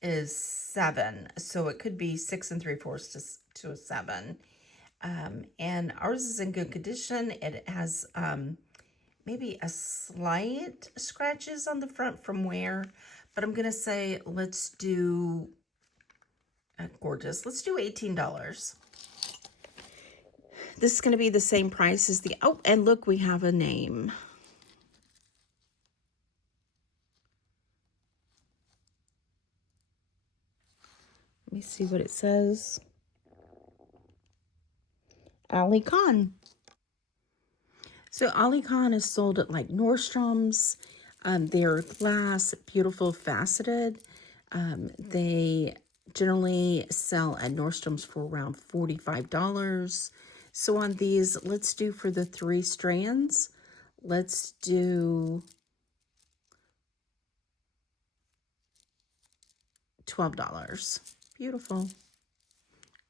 is 7, so it could be 6 3/4 to a 7. And ours is in good condition. It has maybe a slight scratches on the front from wear, but I'm gonna say let's do gorgeous. Let's do $18. This is gonna be the same price as the, oh, and look, we have a name. Let me see what it says. Ali Khan. So Ali Khan is sold at like Nordstrom's. They're glass, beautiful, faceted. They generally sell at Nordstrom's for around $45. So on these, let's do for the 3 strands, let's do $12. Beautiful,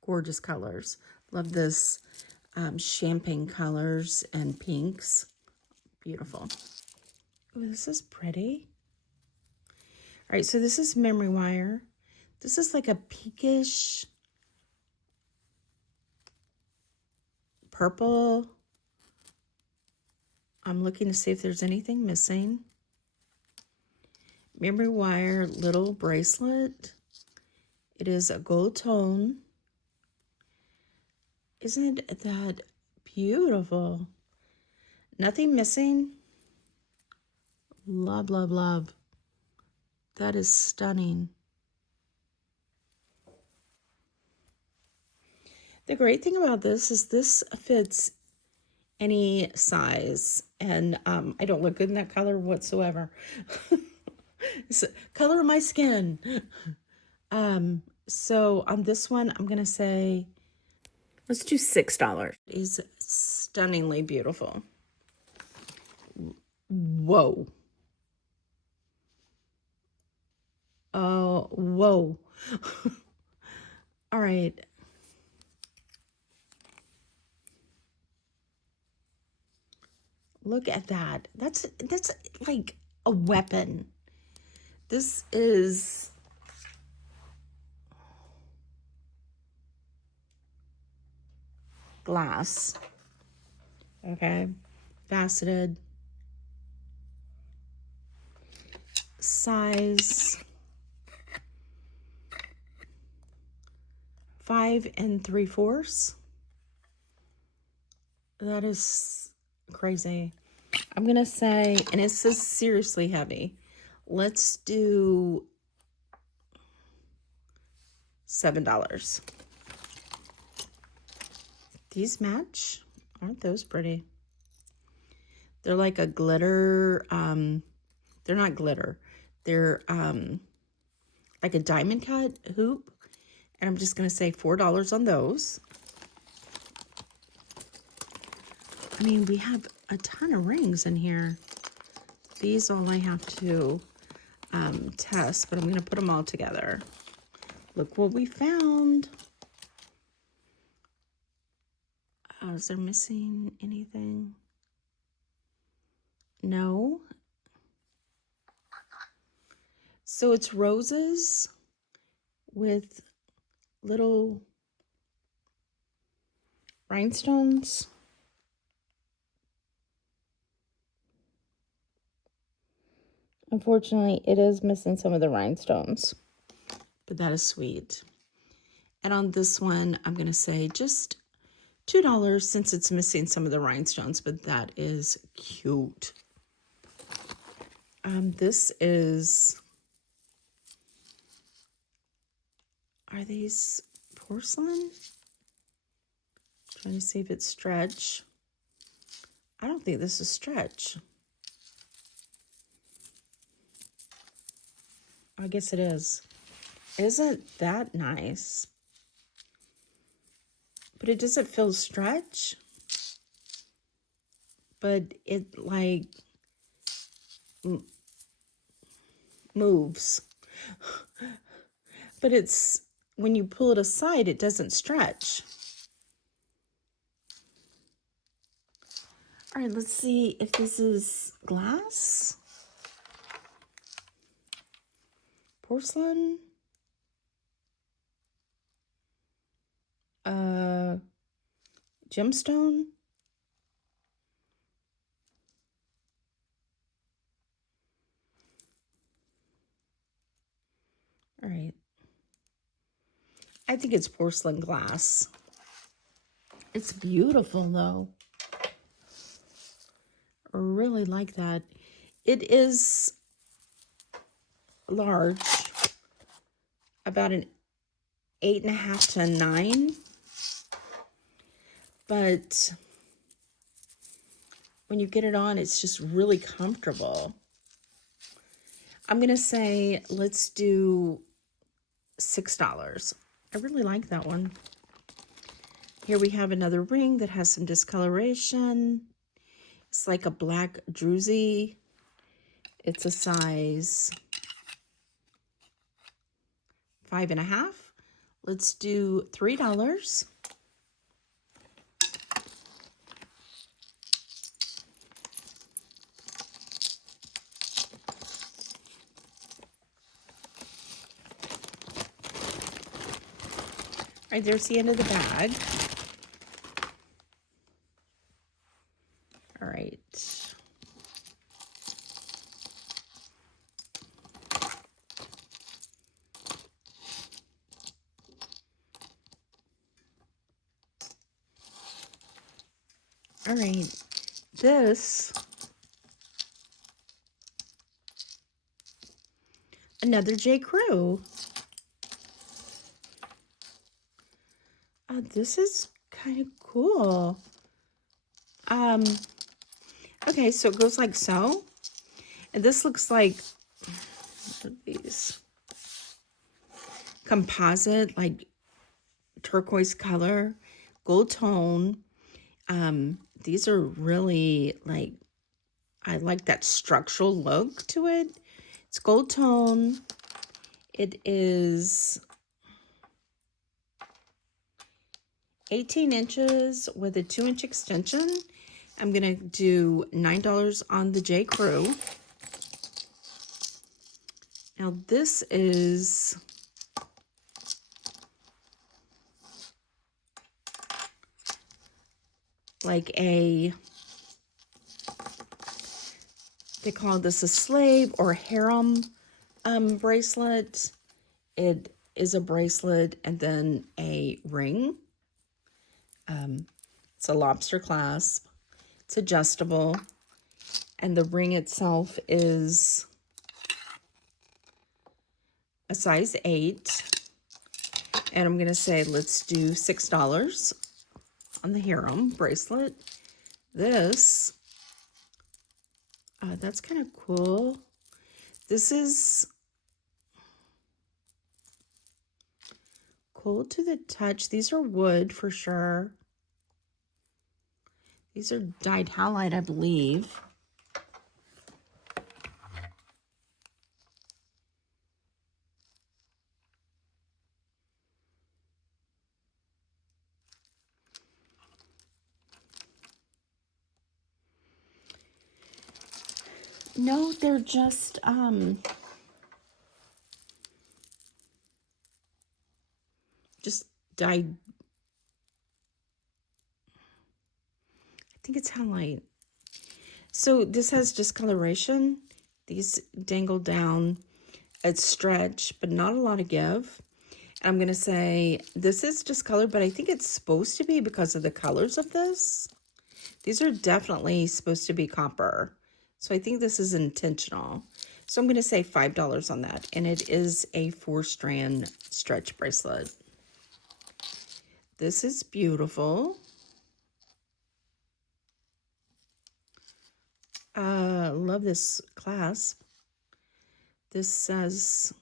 gorgeous colors. Love this champagne colors and pinks. Beautiful. Oh, this is pretty. All right, so this is memory wire. This is like a pinkish purple. I'm looking to see if there's anything missing. Memory wire little bracelet. It is a gold tone. Isn't that beautiful? Nothing missing. Love, love, love. That is stunning. The great thing about this is this fits any size, and I don't look good in that color whatsoever. It's the color of my skin. So on this one, I'm gonna say, let's do $6. It's stunningly beautiful. Whoa. Oh, whoa. All right. Look at that. That's like a weapon. This is glass. Okay. Faceted. Size 5 3/4. That is crazy. I'm gonna say, and it says seriously heavy. Let's do $7. These match. Aren't those pretty? They're like a glitter, they're not glitter. They're like a diamond cut hoop. And I'm just gonna say $4 on those. I mean, we have a ton of rings in here. These all I have to test, but I'm gonna put them all together. Look what we found. Is there missing anything? No. So it's roses with little rhinestones. Unfortunately, it is missing some of the rhinestones, but that is sweet. And on this one, I'm going to say just $2 since it's missing some of the rhinestones, but that is cute. This is, are these porcelain? Trying to see if it's stretch. I don't think this is stretch. I guess it is. Isn't that nice? But it doesn't feel stretch. but it like moves. But it's, when you pull it aside, it doesn't stretch. All right, let's see if this is glass, porcelain, gemstone. All right. I think it's porcelain glass. It's beautiful though. I really like that. It is large, about an 8.5 to 9. But when you get it on, it's just really comfortable. I'm going to say, let's do $6. I really like that one. Here we have another ring that has some discoloration. It's like a black druzy. It's a size 5.5. Let's do $3. All right, there's the end of the bag. All right. All right, this, another J. Crew. This is kind of cool. Okay, so it goes like so. And this looks like, what are these? Composite, like turquoise color, gold tone. These are really like, I like that structural look to it. It's gold tone. It is 18 inches with a 2-inch extension. I'm gonna do $9 on the J. Crew. Now this is like a, they call this a slave or harem bracelet. It is a bracelet and then a ring. It's a lobster clasp. It's adjustable. And the ring itself is a size 8. And I'm going to say, let's do $6 on the harem bracelet. This, that's kind of cool. This is cool to the touch. These are wood for sure. These are dyed halide, I believe. No, they're just dyed. I think it's halide. So this has discoloration. These dangle down at stretch, but not a lot of give. And I'm going to say this is discolored, but I think it's supposed to be because of the colors of this. These are definitely supposed to be copper. So I think this is intentional. So I'm going to say $5 on that. And it is a 4-strand stretch bracelet. This is beautiful. Love this clasp. This says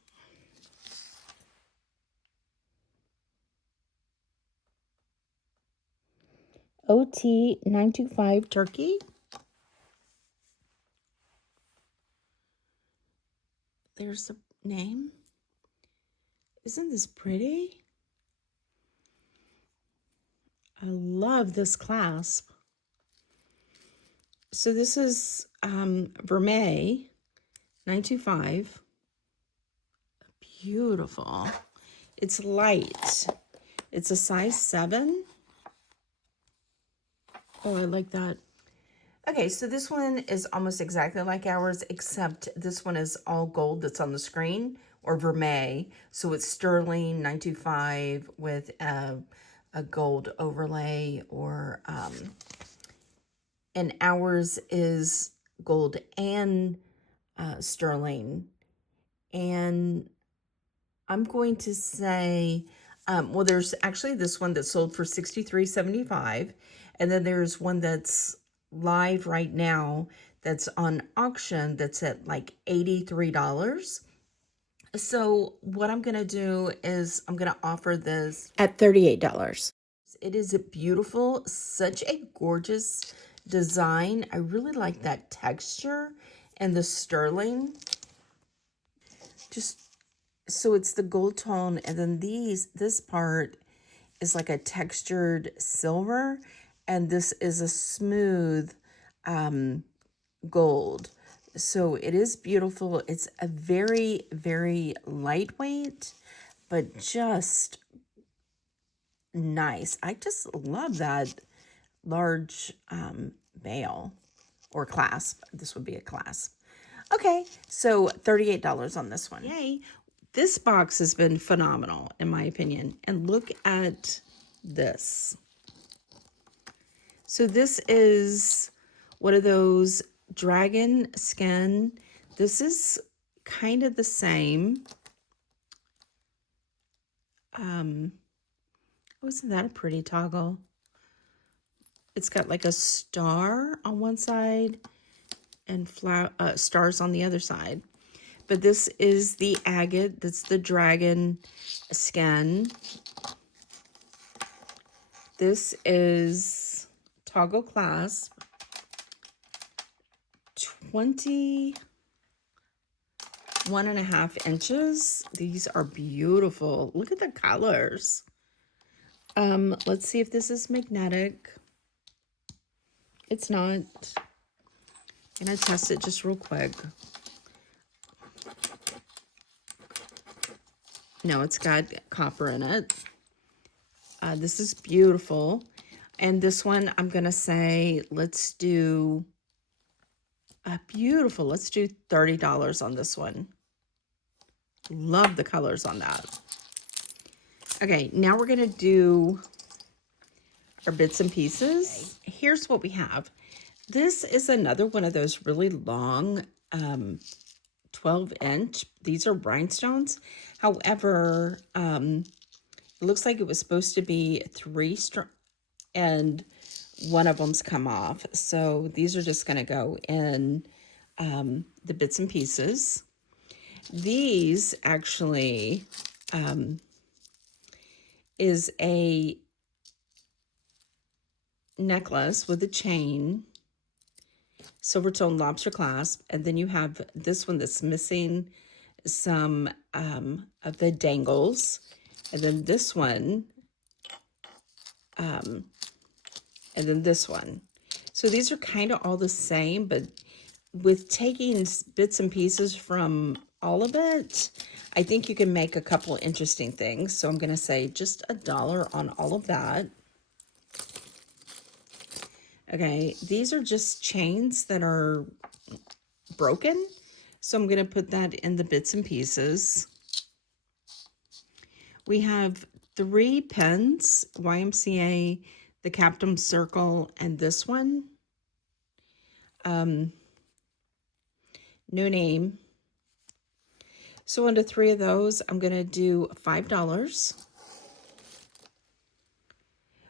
OT 925 Turkey. there's the name. Isn't this pretty? I love this clasp. So this is Vermeil 925. Beautiful. It's light. It's a size 7. Oh, I like that. Okay, so this one is almost exactly like ours, except this one is all gold that's on the screen, or vermeil. So it's sterling 925 with a gold overlay, or and ours is gold and sterling. And I'm going to say, well, there's actually this one that sold for $63.75, and then there's one that's live right now that's on auction that's at like $83. So what I'm going to do is I'm going to offer this at $38. It is a beautiful, such a gorgeous design. I really like that texture and the sterling. Just so it's the gold tone, and then this part is like a textured silver, and this is a smooth gold. So it is beautiful. It's a very, very lightweight, but just nice. I just love that large bail or clasp. This would be a clasp. Okay, so $38 on this one. Yay. This box has been phenomenal, in my opinion. And look at this. So this is one of those dragon skin. This is kind of the same. Oh, isn't that a pretty toggle? It's got like a star on one side and stars on the other side. But this is the agate. That's the dragon skin. This is toggle clasp. 21.5 inches. These are beautiful. Look at the colors. Let's see if this is magnetic. It's not. I'm gonna test it just real quick. No, it's got copper in it. This is beautiful. And this one, I'm going to say, let's do beautiful. Let's do $30 on this one. Love the colors on that. Okay, now we're going to do our bits and pieces. Okay. Here's what we have. This is another one of those really long 12-inch. These are rhinestones. However, it looks like it was supposed to be 3 and one of them's come off. So these are just going to go in the bits and pieces. These actually is a necklace with a chain, silver tone lobster clasp, and then you have this one that's missing some of the dangles, and then this one, and then this one. So these are kind of all the same, but with taking bits and pieces from all of it, I think you can make a couple interesting things. So I'm going to say just $1 on all of that. Okay, these are just chains that are broken. So I'm going to put that in the bits and pieces. We have 3 pens, YMCA, the Captain Circle, and this one. No name. So under 3 of those, I'm going to do $5.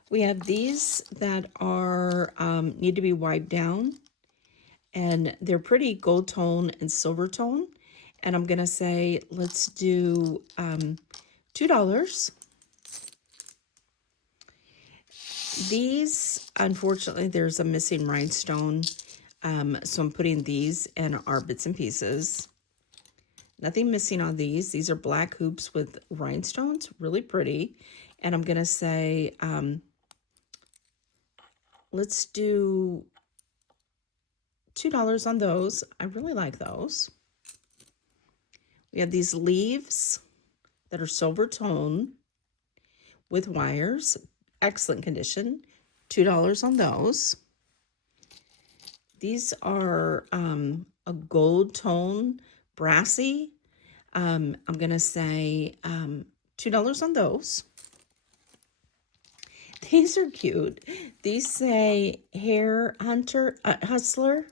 We have these that are need to be wiped down, and they're pretty gold tone and silver tone. And I'm going to say, let's do $2. These, unfortunately, there's a missing rhinestone. So I'm putting these in our bits and pieces. Nothing missing on these. These are black hoops with rhinestones. Really pretty. And I'm going to say, let's do $2 on those. I really like those. We have these leaves that are silver tone with wires. Excellent condition. $2 on those. These are a gold tone, brassy. I'm going to say $2 on those. These are cute. These say hair hustler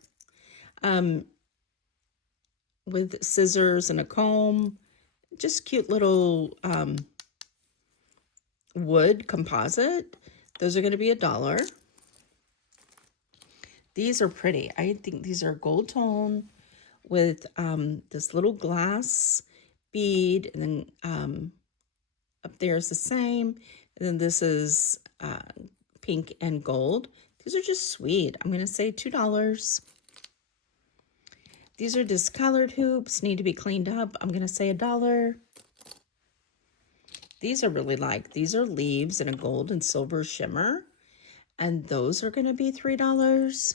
with scissors and a comb. Just cute little wood composite. Those are going to be $1. These are pretty. I think these are gold tone with this little glass bead, and then up there is the same, and then this is pink and gold. These are just sweet. I'm going to say $2. These are discolored hoops, need to be cleaned up. I'm going to say $1. These I really like. These are leaves in a gold and silver shimmer, and those are going to be $3.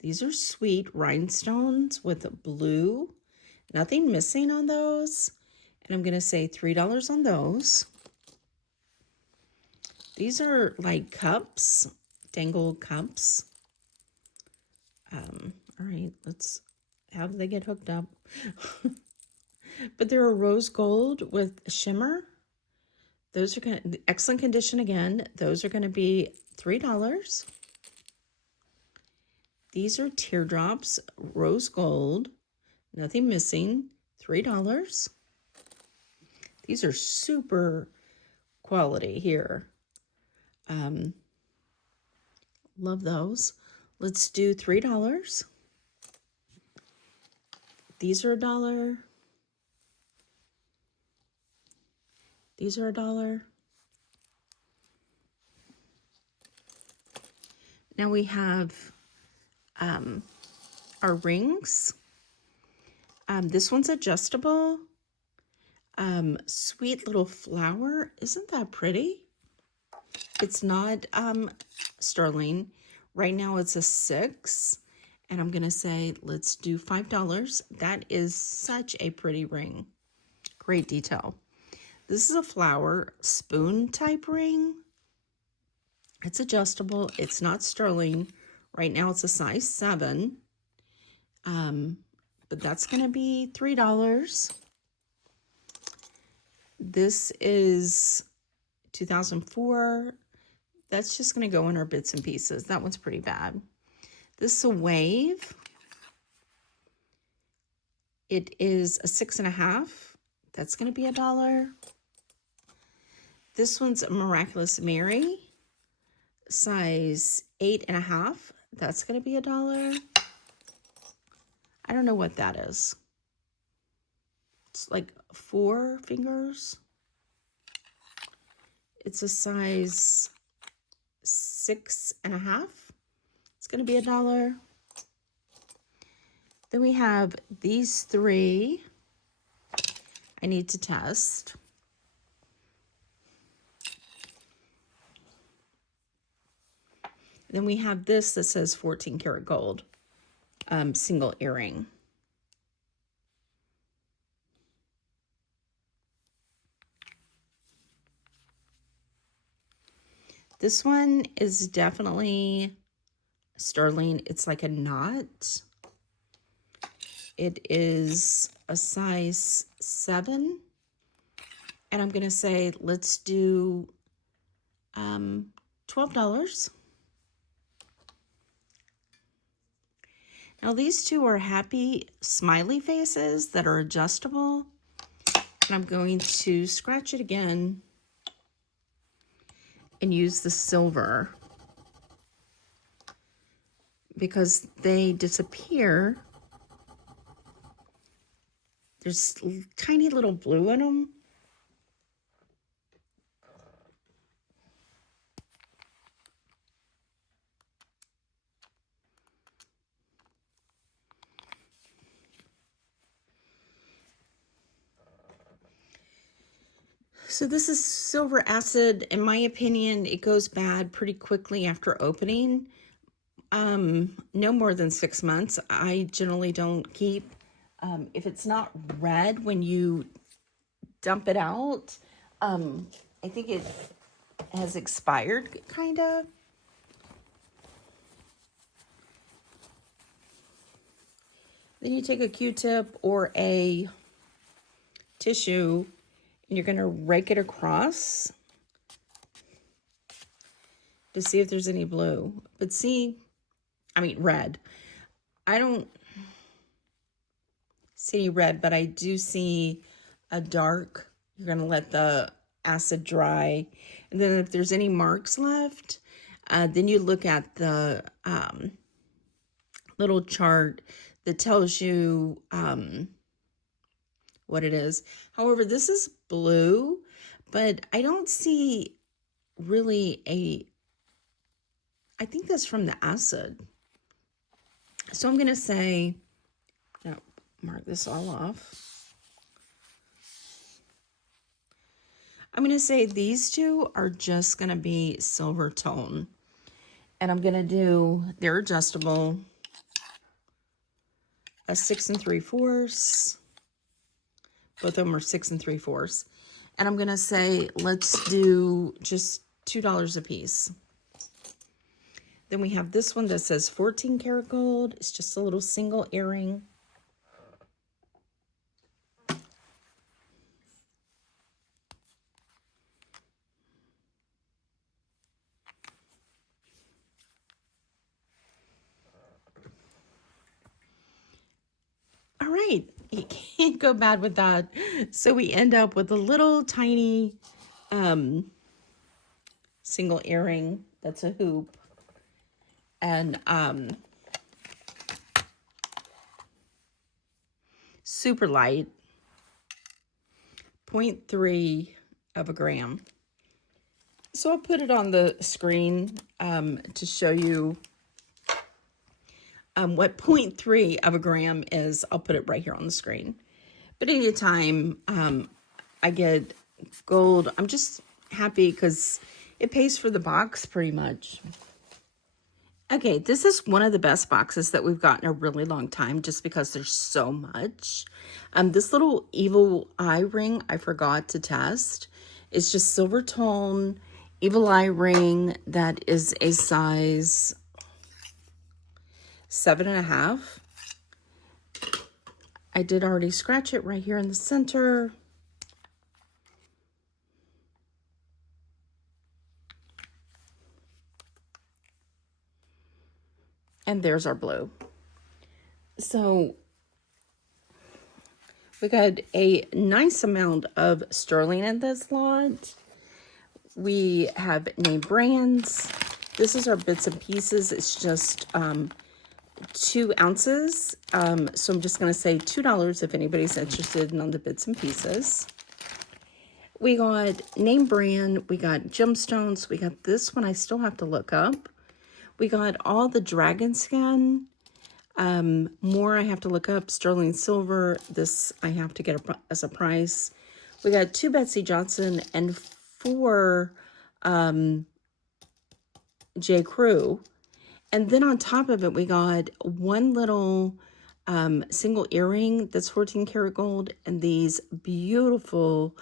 These are sweet rhinestones with blue. Nothing missing on those. And I'm going to say $3 on those. These are like cups, dangled cups. All right, how do they get hooked up? But they're a rose gold with shimmer. Those are excellent condition again. Those are going to be $3. These are teardrops, rose gold, nothing missing, $3. These are super quality here. Love those. Let's do $3. These are $1. These are $1. Now we have our rings. This one's adjustable. Sweet little flower. Isn't that pretty? It's not sterling. Right now it's a 6. And I'm going to say, let's do $5. That is such a pretty ring. Great detail. This is a flower spoon type ring. It's adjustable. It's not sterling. Right now it's a size 7. But that's going to be $3. This is 2004. That's just going to go in our bits and pieces. That one's pretty bad. This is a wave. It is a 6.5. That's going to be $1. This one's a Miraculous Mary, size 8.5. That's going to be $1. I don't know what that is. It's like 4 fingers. It's a size 6.5. It's going to be $1. Then we have these 3 I need to test. Then we have this that says 14 karat gold, single earring. This one is definitely sterling. It's like a knot. It is a size 7. And I'm going to say, let's do $12. Now these 2 are happy smiley faces that are adjustable. And I'm going to scratch it again and use the silver because they disappear. There's tiny little blue in them. So this is silver acid. In my opinion, it goes bad pretty quickly after opening. No more than 6 months. I generally don't keep, if it's not red when you dump it out, I think it has expired, kind of. Then you take a Q-tip or a tissue and you're going to rake it across to see if there's any blue. But see, I mean red. I don't see any red, but I do see a dark. You're going to let the acid dry. And then if there's any marks left, then you look at the little chart that tells you what it is. However, this is blue, but I don't see really I think that's from the acid. So I'm going to say, now mark this all off. I'm going to say these two are just going to be silver tone. And I'm going to do, they're adjustable, a 6 3/4. Both of them are 6 3/4. And I'm going to say, let's do just $2 a piece. Then we have this one that says 14 karat gold. It's just a little single earring. All right, you can't go bad with that. So we end up with a little tiny single earring that's a hoop. And super light, 0.3 of a gram. So I'll put it on the screen to show you what 0.3 of a gram is. I'll put it right here on the screen. But anytime I get gold, I'm just happy because it pays for the box pretty much. Okay, this is one of the best boxes that we've got in a really long time just because there's so much. This little evil eye ring I forgot to test. It's just silver tone, evil eye ring that is a size 7.5. I did already scratch it right here in the center. And there's our blue. So we got a nice amount of sterling in this lot. We have name brands. This is our bits and pieces. It's just 2 ounces. So I'm just going to say $2 if anybody's interested in on the bits and pieces. We got name brand. We got Gemstones. We got this one I still have to look up. We got all the dragon skin. More I have to look up. Sterling silver. This I have to get as a price. We got 2 Betsy Johnson and 4 J. Crew. And then on top of it, we got one little single earring that's 14 karat gold and these beautiful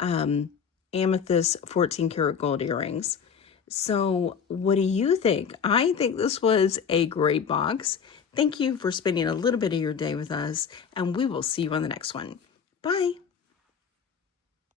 amethyst 14 karat gold earrings. So what do you think? I think this was a great box. Thank you for spending a little bit of your day with us, and we will see you on the next one. Bye.